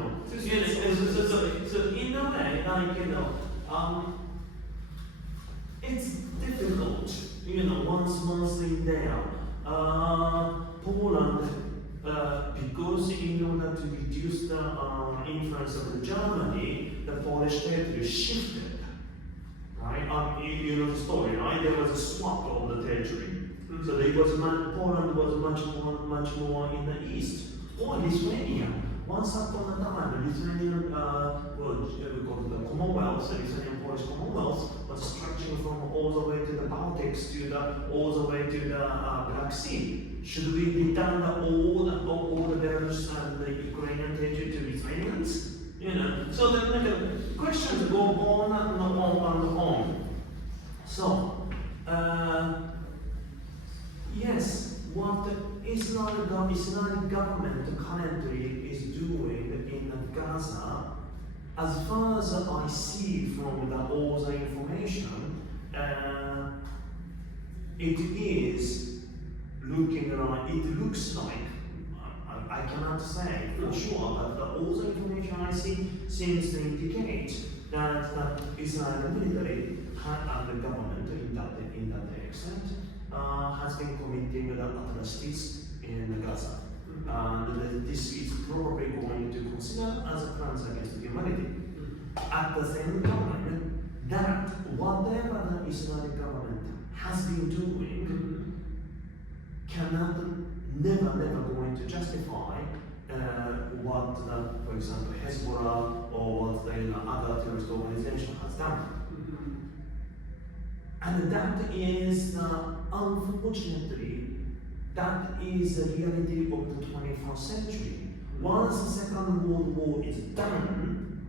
a way, like it's difficult. Once in there, Poland. Because in order to reduce the influence of Germany, the Polish territory shifted, right? You know the story, right? There was a swap of the territory. So there was Poland was much more in the east. Or Lithuania. Once upon a time, the Lithuanian, we call it the Commonwealth, the Lithuanian Polish Commonwealth, was stretching from all the way to the Baltics to all the way to the Black Sea. Should we return all the Belarus and the Ukrainian territory to Lithuanians? So the questions go on and on. So, yes, what the Islamic government currently is doing in Gaza, as far as I see from all the information, it is looking like, it looks like, I cannot say for sure, but all the information I see seems to indicate that Israeli military and the government in that extent has been committing the atrocities in Gaza. And this is probably going to consider as a crimes against humanity. At the same time, that whatever the Israeli government has been doing cannot, never going to justify what, for example, Hezbollah or what the other terrorist organization has done. And that is, unfortunately, that is the reality of the 21st century. Once the Second World War is done,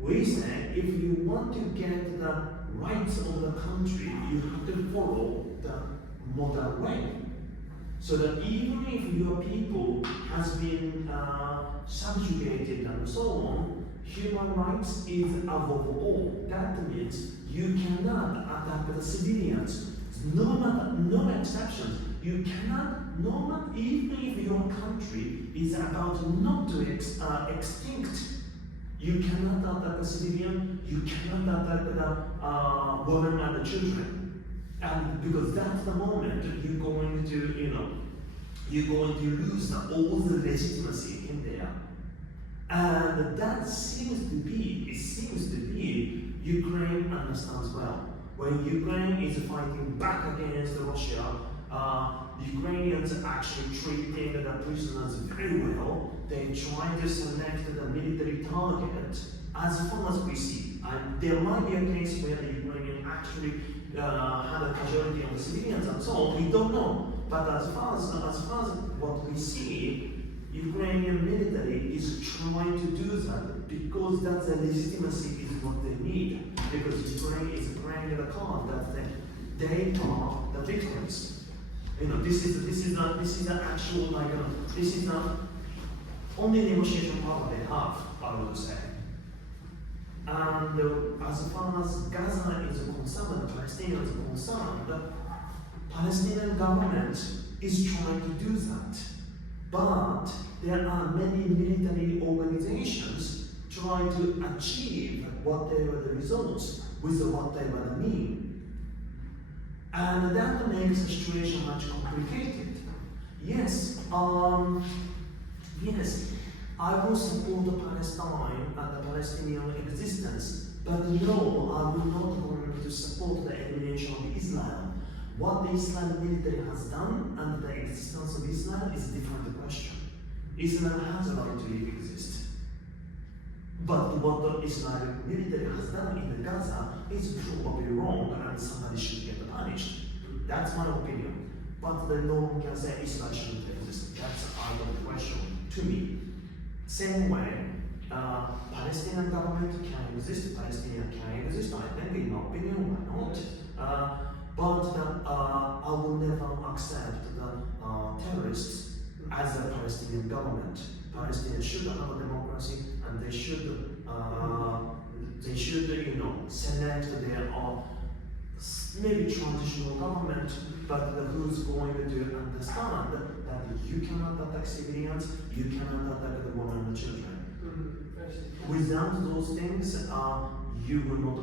we say if you want to get the rights of the country, you have to follow the modern way. So that even if your people has been subjugated and so on, human rights is above all. That means you cannot attack the civilians. No exceptions. You cannot, even if your country is about not to extinct, you cannot attack the civilian, you cannot attack the women and the children. And because that's the moment you're going to lose all the legitimacy in there. And that seems to be, Ukraine understands well. When Ukraine is fighting back against Russia, the Ukrainians are actually treating the prisoners very well. They try to select the military target as far as we see. And there might be a case where the Ukrainians actually had a casualty on the civilians and so on. We don't know. But as far as what we see, Ukrainian military is trying to do that because that's the legitimacy is what they need. Because Ukraine is playing the card that they are the victims. This is the actual this is the only negotiation power they have, I would say. And as far as Gaza is concerned, the Palestinians are concerned, the Palestinian government is trying to do that. But there are many military organizations trying to achieve whatever the results with whatever the mean. And that makes the situation much complicated. Yes, yes, I will support Palestine and the Palestinian existence, but no, I will not going to support the elimination of Israel. What the Israeli military has done and the existence of Israel is a different question. Israel has a right to exist. But what the Israeli military has done in Gaza is probably wrong and somebody should get punished. That's my opinion. But no one can say Israel shouldn't exist. That's out of the question to me. Same way, Palestinian government can exist, Palestinian can exist, I think in my opinion, why not? But I will never accept the terrorists as a Palestinian government. Palestinians should have a democracy, and they should select their maybe transitional government, but who's going to understand that you cannot attack civilians, you cannot attack the women and the children. Without those things, you will not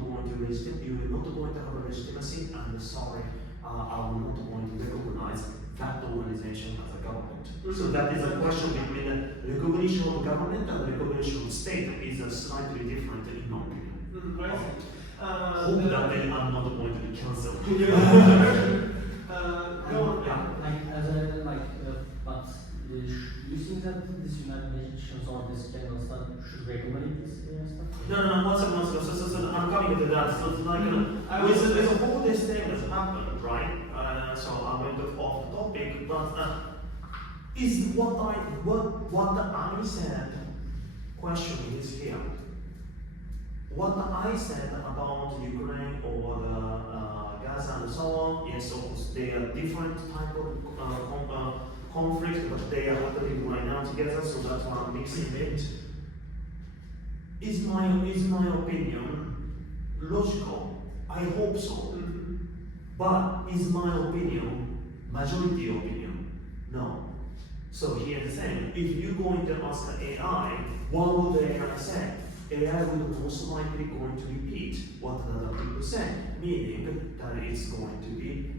going to have a legitimacy, and sorry, I will not going to recognize that organization as a government. So that is a question between the recognition of government and the recognition of state is slightly different in my opinion. Hope that they are not going to be cancelled. But do you think that this United Nations or this kind of stuff should regulate this stuff? No, one second. So I'm coming to that. So it's like, with all these things that happened, right? So I went off the topic, but is what I said question is here. What I said about Ukraine or Gaza and so on, yes, of course, they are different type of conflict, but they are happening right now together, so that's why I'm mixing it. Is my opinion logical? I hope so. But is my opinion majority opinion? No. So here's the thing. If you're going to ask the AI, what would the AI say? AI will most likely going to repeat what the other people say, meaning that it's going to be,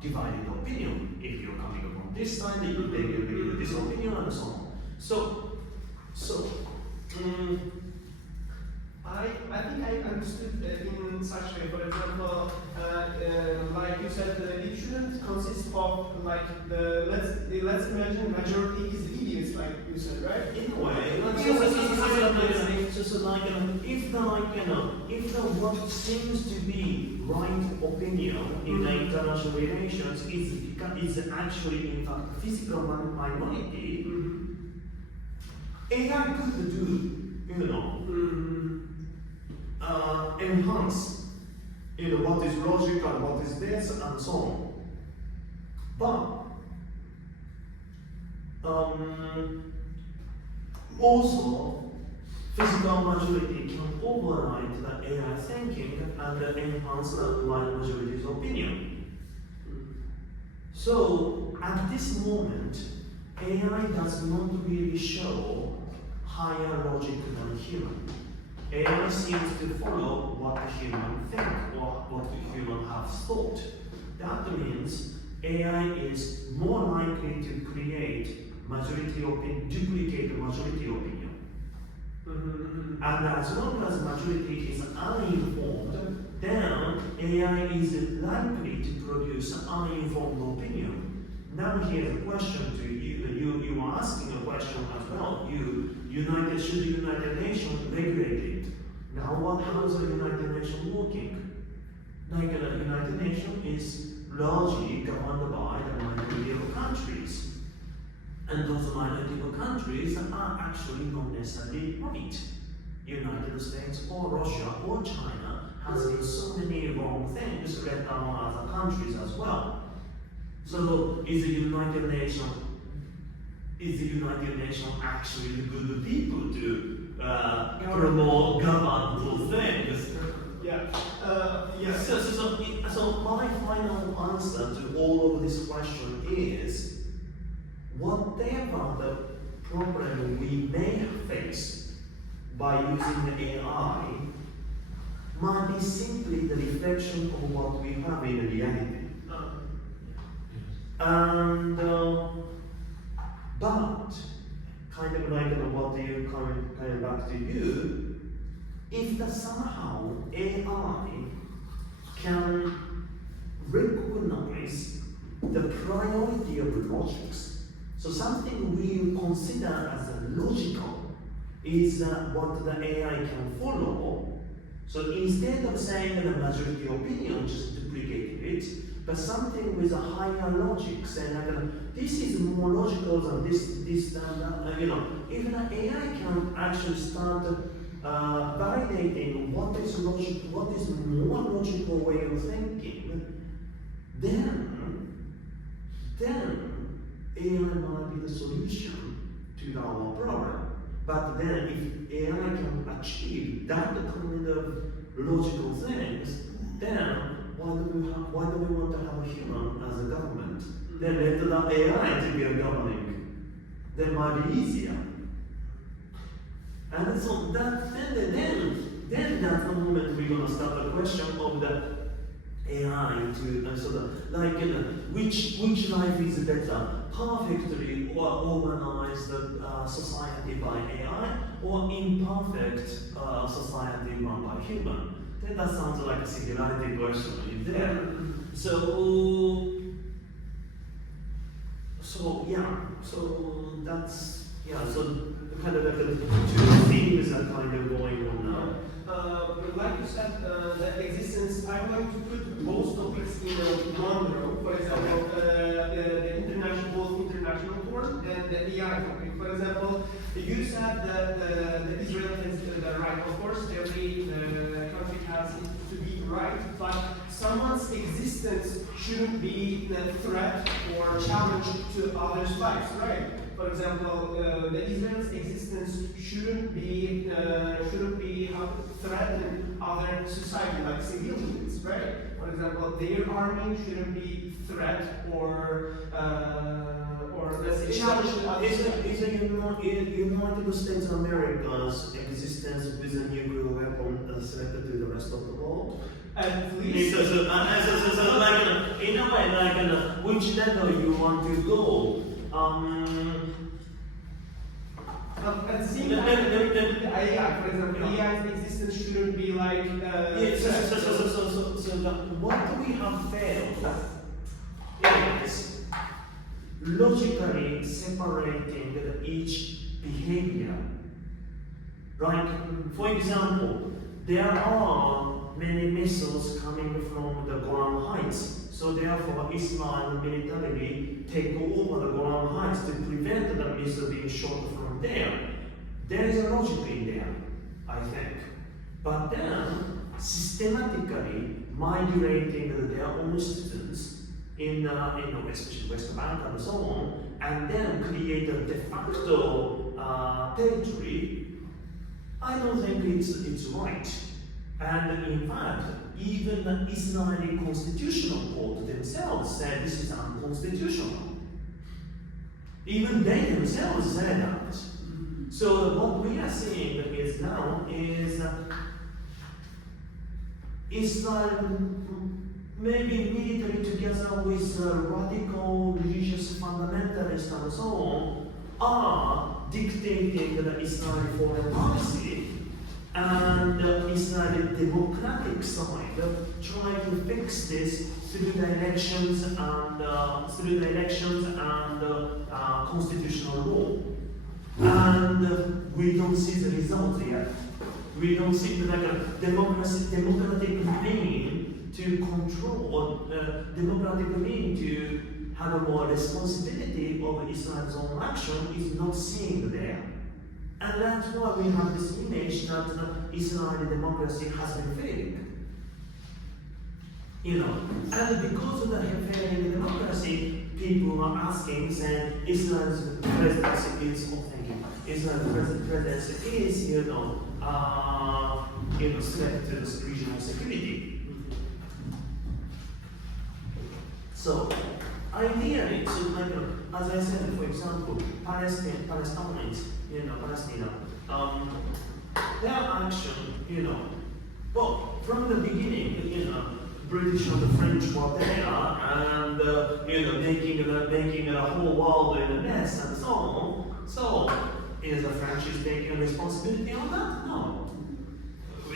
divided opinion. If you're coming from this side, they will give this opinion and so on. So, I think I understood in such way. For example, like you said, it shouldn't consist of like let's imagine majority is idiots, like you said, right? in a way, if the what seems to be right opinion in the international relations is actually in fact physical minority, AI could do, enhance, what is logical, what is this, and so on. But also, physical majority can override the AI thinking and enhance the majority's opinion. So, at this moment, AI does not really show higher logic than human. AI seems to follow what the human think or what the human have thought. That means AI is more likely to create duplicate majority opinion. And as long as majority is uninformed, then AI is likely to produce uninformed opinion. Now here's a question to you. You are asking a question as well. Should the United Nations regulate it? Now how is the United Nations working? like the United Nations is largely governed by the minority of countries. And those minority of countries are actually not necessarily right. United States or Russia or China has been so many wrong things spread among other countries as well. So is the United Nations actually the good people to promote govern those things? Yeah. So my final answer to all of this question is, whatever the problem we may face by using AI might be simply the reflection of what we have in reality. And but kind of like what you coming back to you, if the somehow AI can recognize the priority of logics, so something we consider as logical is what the AI can follow. So instead of saying the majority opinion, just duplicating it, but something with a higher logic, saying like, this is more logical than this, that, even an AI can actually start validating what is logic, what is more logical way of thinking, then AI might be the solution to our problem. But then if AI can achieve that kind of logical things, then why do we want to have a human as a government? Then let the AI to be a governing. That might be easier. And so then that's the moment we're gonna start the question of the AI to which life is better, perfectly or organized society by AI or imperfect society run by human. Then that sounds like a singularity question in there. So that's kind of like the two things are kind of going on now. Like you said, the existence, I'm going to put both topics in one row. For example, the international form and the AI topic. For example, you said that Israel has the right. Of course, every country has it to be right, but someone's existence shouldn't be the threat or challenge to others' lives, right? For example, the Israel's existence shouldn't be threatening other society like civilians, right? For example, their army shouldn't be threat or let's say challenge to others. Is the United States of America's existence with a nuclear weapon threatened to the rest of the world? At least. So like in a way, like which level you want to go? At the same time, the AI, for example, AI's existence shouldn't be like. So what we have failed is logically separating each behavior. Right? For example, there are many missiles coming from the Golan Heights. So therefore, Israel militarily take over the Golan Heights to prevent the missile being shot from there. There is a logic in there, I think. But then, systematically migrating their own citizens in especially West Bank and so on, and then create a de facto territory, I don't think it's right. And in fact, even the Israeli Constitutional Court themselves said this is unconstitutional. Even they themselves said that. So what we are seeing is now is Israel, maybe military together with radical religious fundamentalists and so on, are dictating the Israeli foreign policy. And Israeli democratic side try to fix this through the elections and constitutional law. And we don't see the results yet. We don't see the democratic pain to control, democratic means to have a more responsibility of Israel's own action is not seen there. And that's why we have this image that Israeli democracy has been failing. You know, and because of the failing democracy, people are asking, saying Israel's presidency is, oh thank you, Israel's presidency is, threat to the regional security. So, ideally, so like, as I said, for example, Palestinians, Palestina, their action, well, from the beginning, British and the French were there, and making the whole world in a mess and so on. So, is the French taking responsibility on that? No.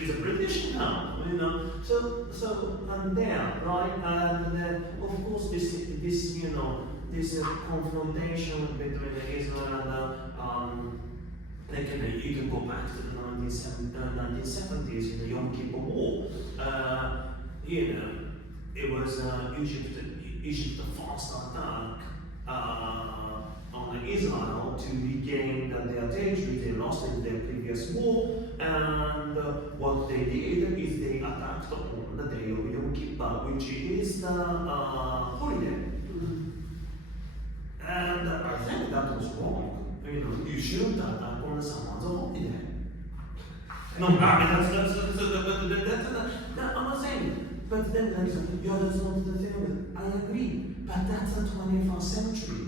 Is the British? No. So and there, right? And of course, this confrontation between Israel and you can go back to the 1970s in the Yom Kippur War. It was Egypt first attack on Israel to regain their territory they lost in their previous war, and what they did is they attacked on the day of Yom Kippur, which is the holiday. And I think that was wrong. You shouldn't attack on someone's holiday. No, I mean that's I'm not saying. But then that's not the thing. I agree, but that's the 21st century.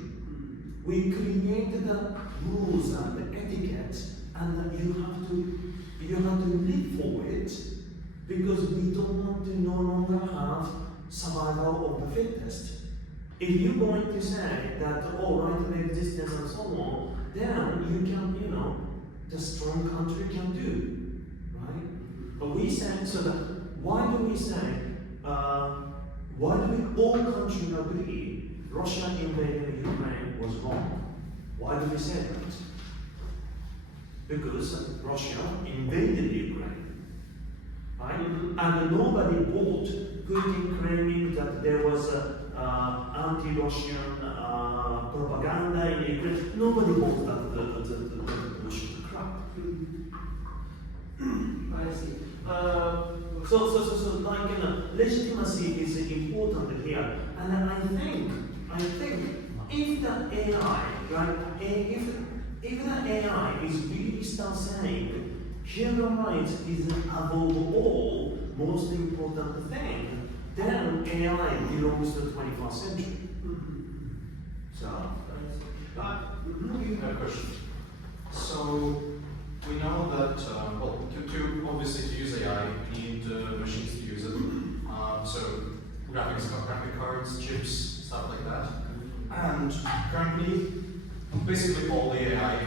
We created the rules and the etiquette, and you have to live for it, because we don't want to no longer have survival of the fittest. If you're going to say that right of existence and so on, then you can, the strong country can do, right? But we say, so that, why do we say, why do we all countries agree Russia invading Ukraine was wrong? Why do we say that? Because Russia invaded Ukraine, right? And nobody bought Putin claiming that there was anti-Russian propaganda in Ukraine. Nobody bought that the bullshit crap. I see. So legitimacy is important here, and I think if the AI, right, if the AI is really start saying human rights is above all most important thing, then AI belongs to the 21st century. So, I have a question. So, we know that, to obviously to use AI, we need machines to use it. So, graphic cards, chips, stuff like that. And currently, basically all the AI in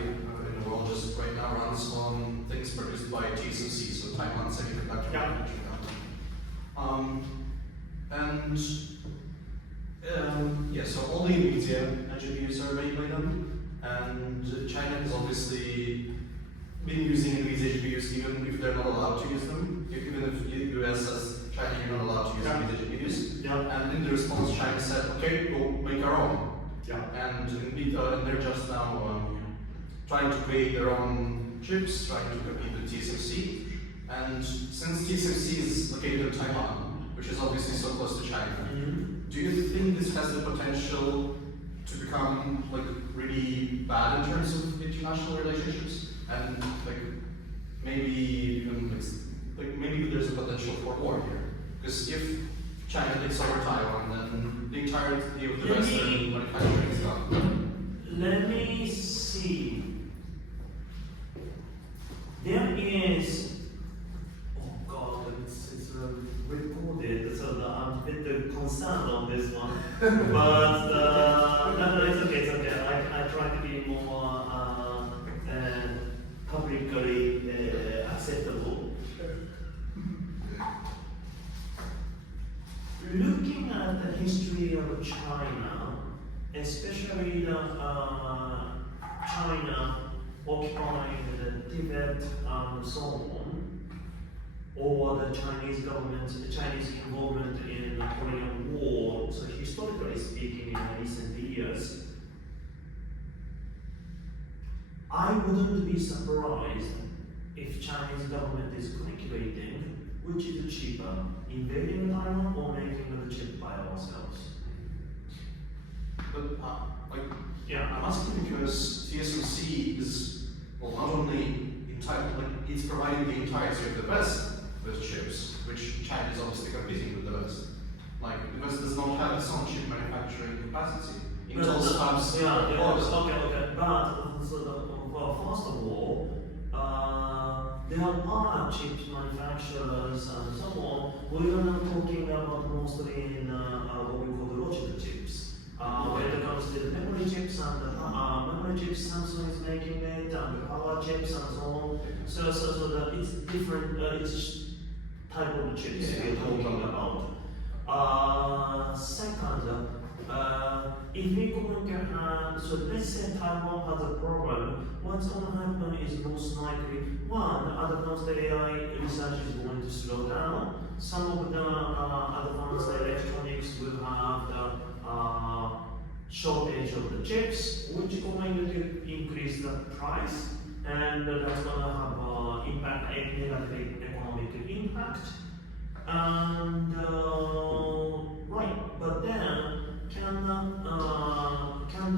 the world just right now runs on things produced by TSMC, so Taiwan Semiconductor Manufacturing Company. So all the NVIDIA GPUs are made by them, and China has obviously been using NVIDIA GPUs even if they're not allowed to use them. Even if the US says, China, you're not allowed to use NVIDIA GPUs. yeah. And in the response, China said, okay, we'll make our own. Yeah. And they're just now trying to create their own chips, trying to compete with TSMC. And since TSMC is located in Taiwan, which is obviously so close to China, do you think this has the potential to become really bad in terms of international relationships? And maybe even maybe there's a potential for war here. Because if China takes over Taiwan, then the entirety of the Western manufacturing is gone. Let me see. There is, oh God, it's recorded, so I'm a bit concerned on this one. But no, it's okay. I try to be more publicly acceptable. Looking at the history of China, especially the China occupying the Tibet and so on, or the Chinese government, the Chinese involvement in the Korean War. So historically speaking, in recent years, I wouldn't be surprised if Chinese government is calculating which is cheaper, invading Taiwan or making the chip by ourselves. But like, Yeah. I'm asking because TSMC is, well, not only it's providing the entirety of the West with chips, which China is obviously competing with the West. Like, the West does not have its own chip manufacturing capacity. Intel stops. Okay. But first of all, there are chips manufacturers and so on. We are not talking about mostly in what we call the logic chips. When it comes to the memory chips and the memory chips, Samsung is making it, and the power chips and so on. So it's different. It's type of chips we're talking about. Second, if we compare, so let's say Taiwan has a problem, what's going to happen is most likely, one, advanced AI research is going to slow down. Some of the advanced electronics will have the shortage of the chips, which is going to increase the price, and that's going to have impact, a negative economic impact. And right, but then can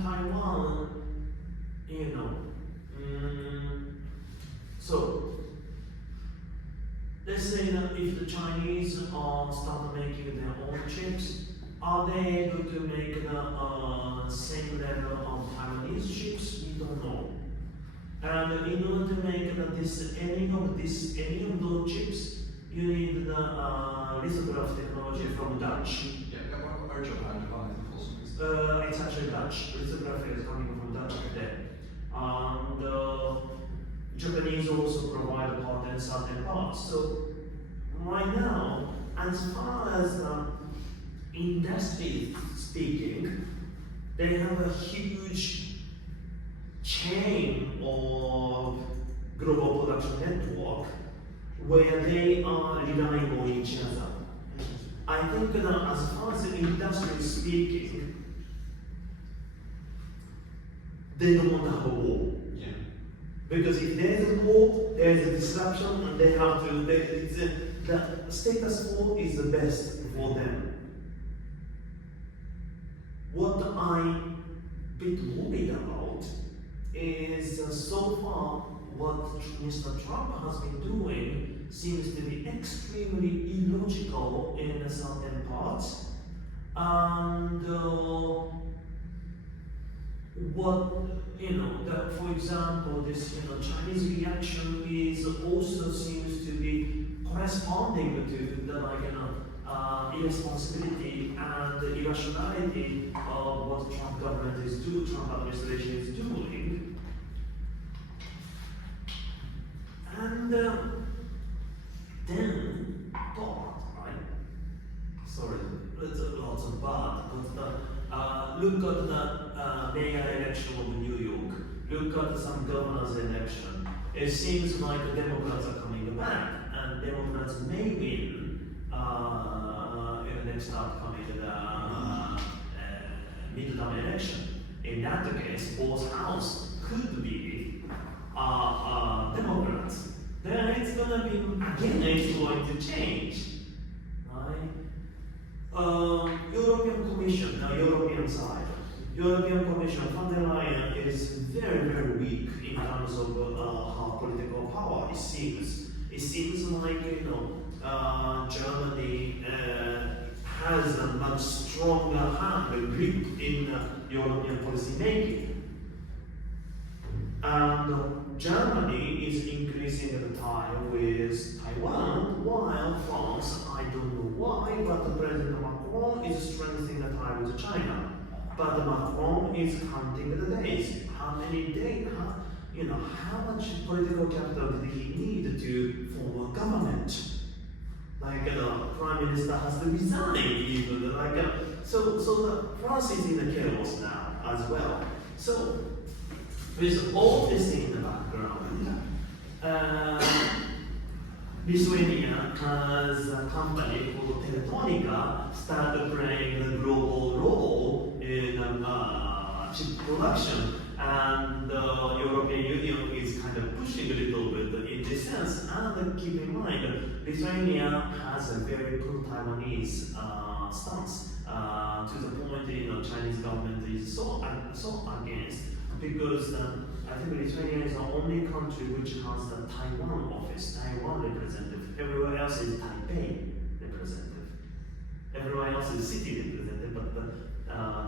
Taiwan, so let's say that if the Chinese start making their own chips, are they able to make the same level of Taiwanese chips? We don't know. And in order to make any of those chips, you need the lithograph technology from Dutch. Yeah, or Japan, also. It's actually Dutch. Lithography is coming from Dutch today. And Japanese also provide patents certain parts. So right now, as far as industry speaking, they have a huge chain of global production network where they are relying on each other. I think that as far as the industry is speaking, they don't want to have a war. Yeah. Because if there's a war, there's a disruption, and they have to, the status quo is the best for them. What I'm a bit worried about is so far what Mr. Trump has been doing seems to be extremely illogical in certain parts. And for example, this Chinese reaction is also seems to be corresponding to the irresponsibility and the irrationality of what Trump government is doing, Trump administration is doing. And then, right? Sorry, it's lots of bad, but look at the mayor election of New York. Look at some governor's election. It seems like the Democrats are coming back, and Democrats may win in the next upcoming midterm election. In that case, both houses could be Democrats. Then it's gonna be again. It's going to change, right? European Commission, the European side. European Commission, von der Leyen is very, very weak in terms of her political power. It seems like Germany has a much stronger hand, a grip in European policy making. And Germany is increasing the tie with Taiwan, while France, I don't know why, but President Macron is strengthening the tie with China. But Macron is counting the days. How many days? How much political capital did he need to form a government? Like the prime minister has to resign even. So France is in the chaos now as well. So with all this in the background, Lithuania has a company called Teletonika started playing a global role in chip production, and the European Union is kind of pushing a little bit in this sense. And keep in mind, Lithuania has a very pro-Taiwanese stance to the point Chinese government is so against, because I think Lithuania is the only country which has the Taiwan office, Taiwan representative. Everywhere else is Taipei representative. Everywhere else is city representative, but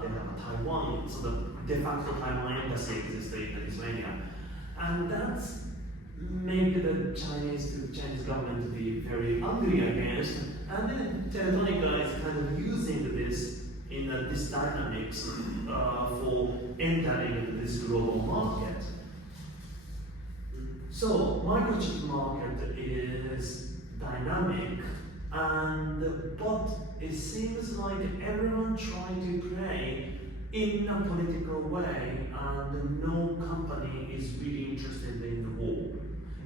they have a Taiwan, so the de facto Taiwan embassy exists in Lithuania. And that's made the Chinese government to be very angry against. And then Teletonika is kind of using this in this dynamics for entering this global market. So microchip market is dynamic, but it seems like everyone trying to play in a political way, and no company is really interested in the war.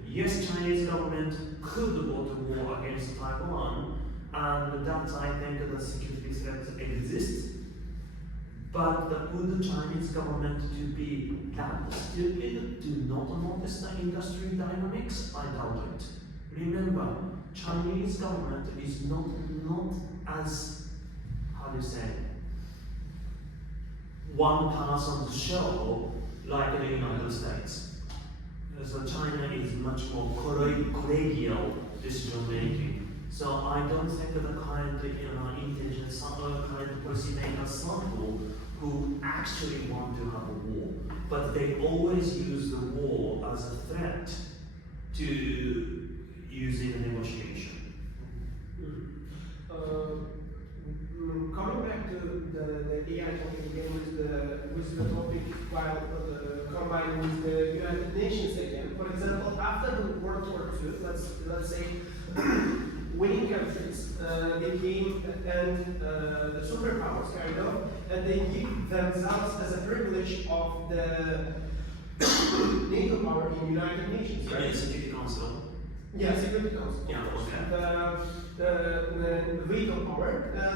Yes, Chinese government could go to war against Taiwan, and that's, I think, the security threat exists. But would the Chinese government to be that stupid to not notice the industry dynamics? I doubt it. Remember, Chinese government is not as, how do you say, one person's show like the United States. So China is much more collegial decision making. So I don't think the current intelligence, current policymakers sample who actually want to have a war, but they always use the war as a threat to using a negotiation. Coming back to the AI topic again with the topic while combined with the United Nations again. For example, after World War II, let's say winning countries became the superpowers kind of, and they give themselves as a privilege of the NATO power in United Nations, right? Security Council. Yeah, Security Council. Yeah, okay. The veto power,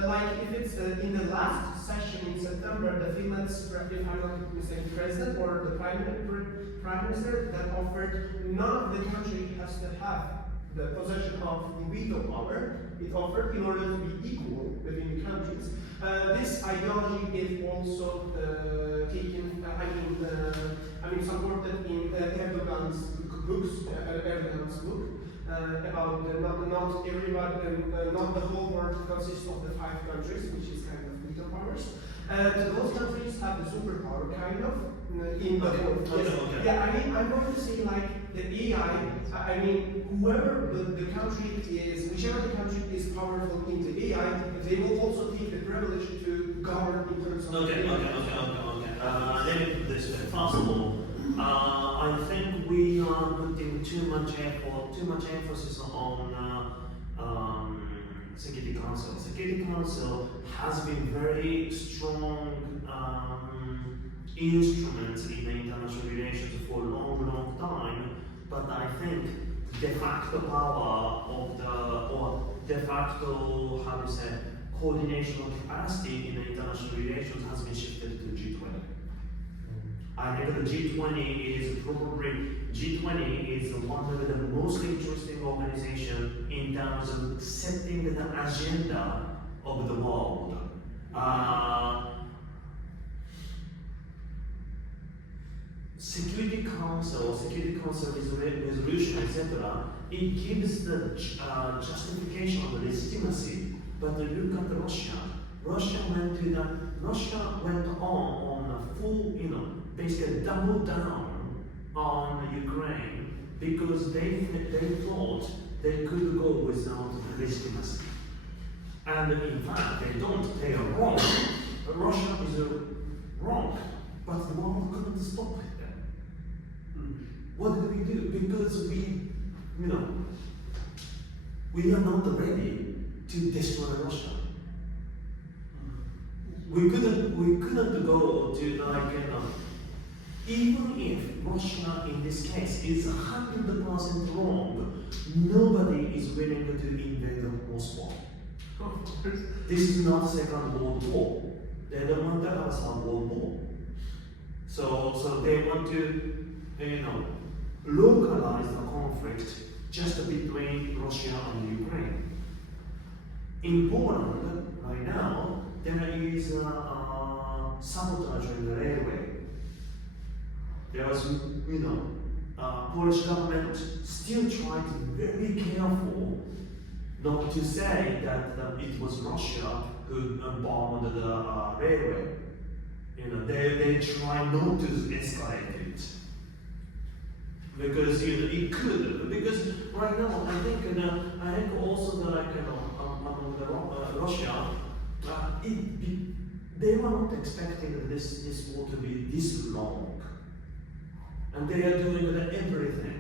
like if it's in the last session in September, the Finland's, if I'm not mistaken, president or the prime minister that offered none of the country has to have the possession of the veto power. It offered in order to be equal between the countries. This ideology is also taken, supported in Erdogan's book. About not everybody, not the whole world consists of the 5 countries, which is kind of veto powers. Those countries have the superpower, kind of, in the world. Okay. Yeah, I'm going to say like the AI. Whoever the country is, whichever the country is powerful in the AI, they will also take the privilege to govern in terms of. Okay. Let me put this way. First of all, I think we are putting too much emphasis on Security Council. Security Council has been very strong instruments in international relations for a long time, but I think de facto power of or de facto, how do you say, coordination capacity in international relations has been shifted to G20. I think the G20 is one of the most interesting organizations in terms of setting the agenda of the world. Security Council resolution, etc., it gives the justification of the legitimacy. But look at Russia. Russia went on a full, basically double down on Ukraine because they thought they could go without legitimacy. And in fact, they don't. They are wrong. Russia is wrong, but the world couldn't stop it. What did we do? Because we are not ready to destroy Russia. We couldn't go to even if Russia in this case is 100% wrong, nobody is willing to invade Moscow. This is not Second World War. They don't want to have a Third World War. So they want to, localize the conflict just between Russia and Ukraine. In Poland, right now, there is sabotage in the railway. There was, Polish government still trying to be very careful not to say that it was Russia who bombed the railway. They try not to escalate it because it could. Because right now, I think also that among the Russia, they were not expecting this war to be this long, and they are doing everything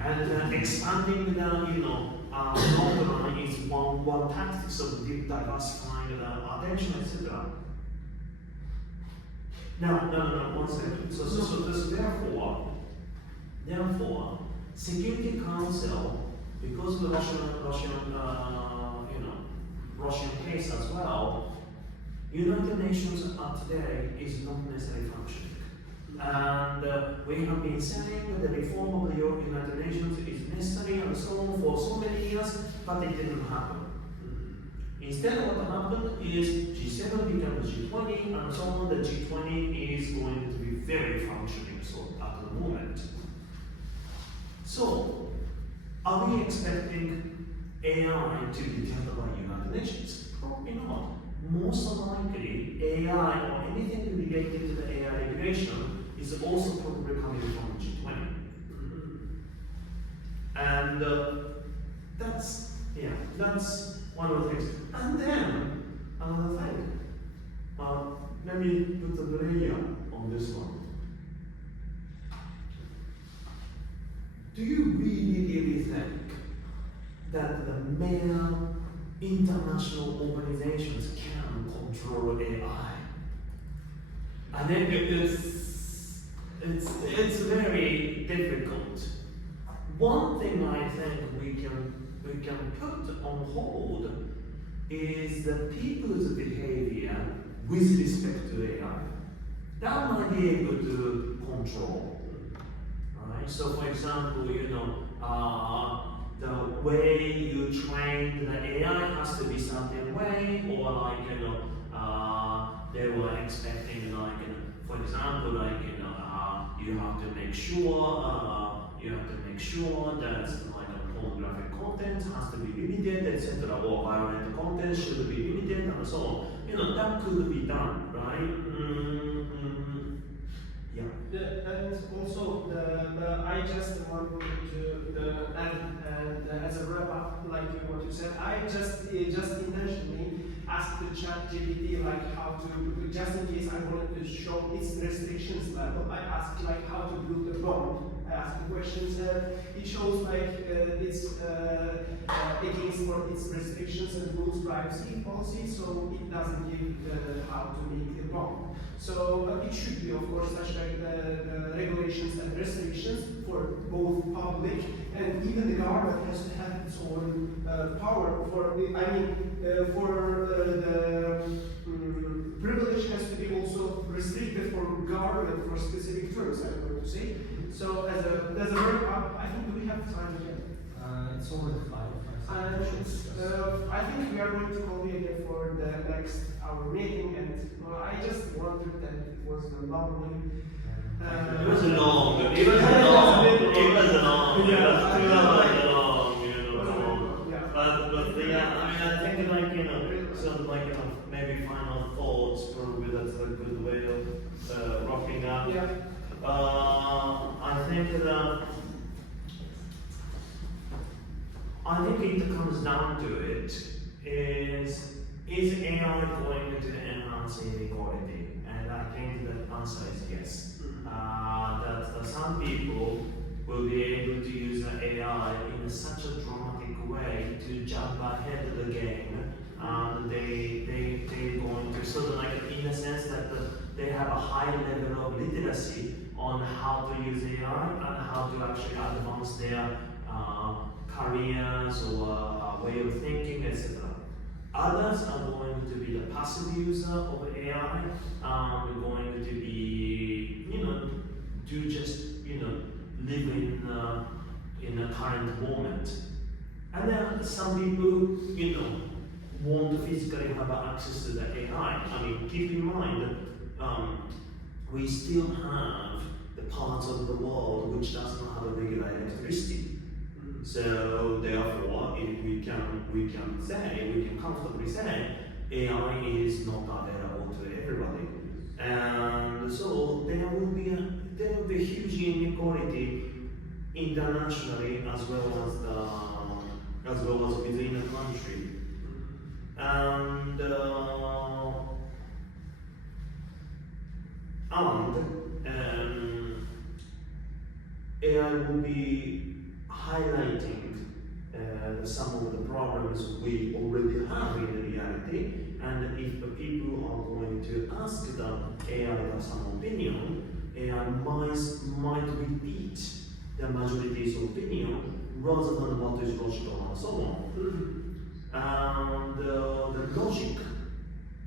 and expanding the northern is one tactics of diversifying the attention, etc. No, one second. So therefore, Security Council, because of the Russian case as well, United Nations today is not necessarily functioning. And we have been saying that the reform of the United Nations is necessary and so on for so many years, but it didn't happen. Instead, what happened is G7 became G20, and so on. The G20 is going to be very functioning at the moment. So, are we expecting AI to be developed by United Nations? Probably not. Most likely, AI or anything related to the AI regulation is also probably coming from G20. And that's one of the things. And then, another thing. Let me put a layer on this one. Do you really think that the mere international organizations can control AI? I think it's very difficult. One thing I think we can put on hold is the people's behavior with respect to AI. That might be able to control, right? So, for example, the way you train the AI has to be certain way, or they were expecting for example, you have to make sure that pornographic content has to be limited, etc., or violent content should be limited, and so on. That could be done, right? Yeah, and also I just wanted to add, and as a wrap up, like what you said, I just intentionally asked the ChatGPT how to, just in case I wanted to show its restrictions level, I asked how to build a bond. I asked the questions, and it shows it's against for its restrictions and rules privacy policy, so it doesn't give how to make a bond. So it should be, of course, such regulations and restrictions for both public and even the government has to have its own power for. The privilege has to be also restricted for government for specific terms. I'm going to say. So as a wrap up, I think we have time again. It's already 5. And I think we are going to call you again for the next our meeting, and I just wondered that it was a lovely. It was long. Yeah. I think maybe final thoughts. Probably that's a good way of wrapping up. Yeah. I think it comes down to it is AI going to enhance inequality? And I think the answer is yes. That some people will be able to use AI in such a dramatic way to jump ahead of the game, and they're going to sort of in a sense that they have a high level of literacy on how to use AI and how to actually advance their careers or way of thinking, etc. Others are going to be the passive user of AI, going to be, do just, live in the current moment. And then some people, want to physically have access to the AI. I mean, keep in mind, we still have the parts of the world which does not have a regular electricity. So therefore, if we can comfortably say, AI is not available to everybody. And so there will be a huge inequality internationally as well as within a country. And AI will be highlighting some of the problems we already have in reality, and if the people are going to ask the AI for some opinion, AI might repeat the majority's opinion rather than what is logical and so on. And the logic,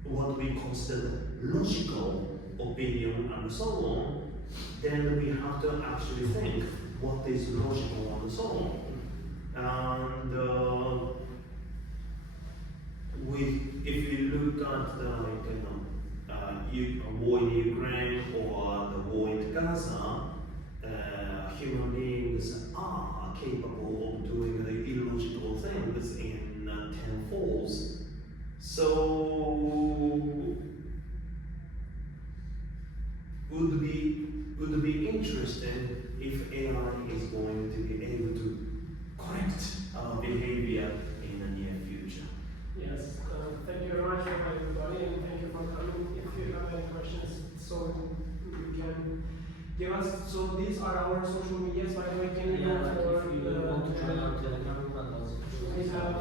what we consider logical opinion and so on, then we have to actually think what is logical and so on. And if we look at the war in Ukraine or the war in Gaza, human beings are capable of doing the illogical things in tenfolds. So would be interesting if AI is going to be able to correct our behavior in the near future. Yes, thank you very much for everybody, and thank you for coming. If you have any questions, so you can give us. So these are our social medias. By the way, can you Yeah, like for if you want to join our Telegram, that was we have,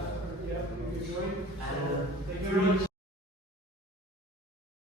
yeah, you can join. And So, thank you very much.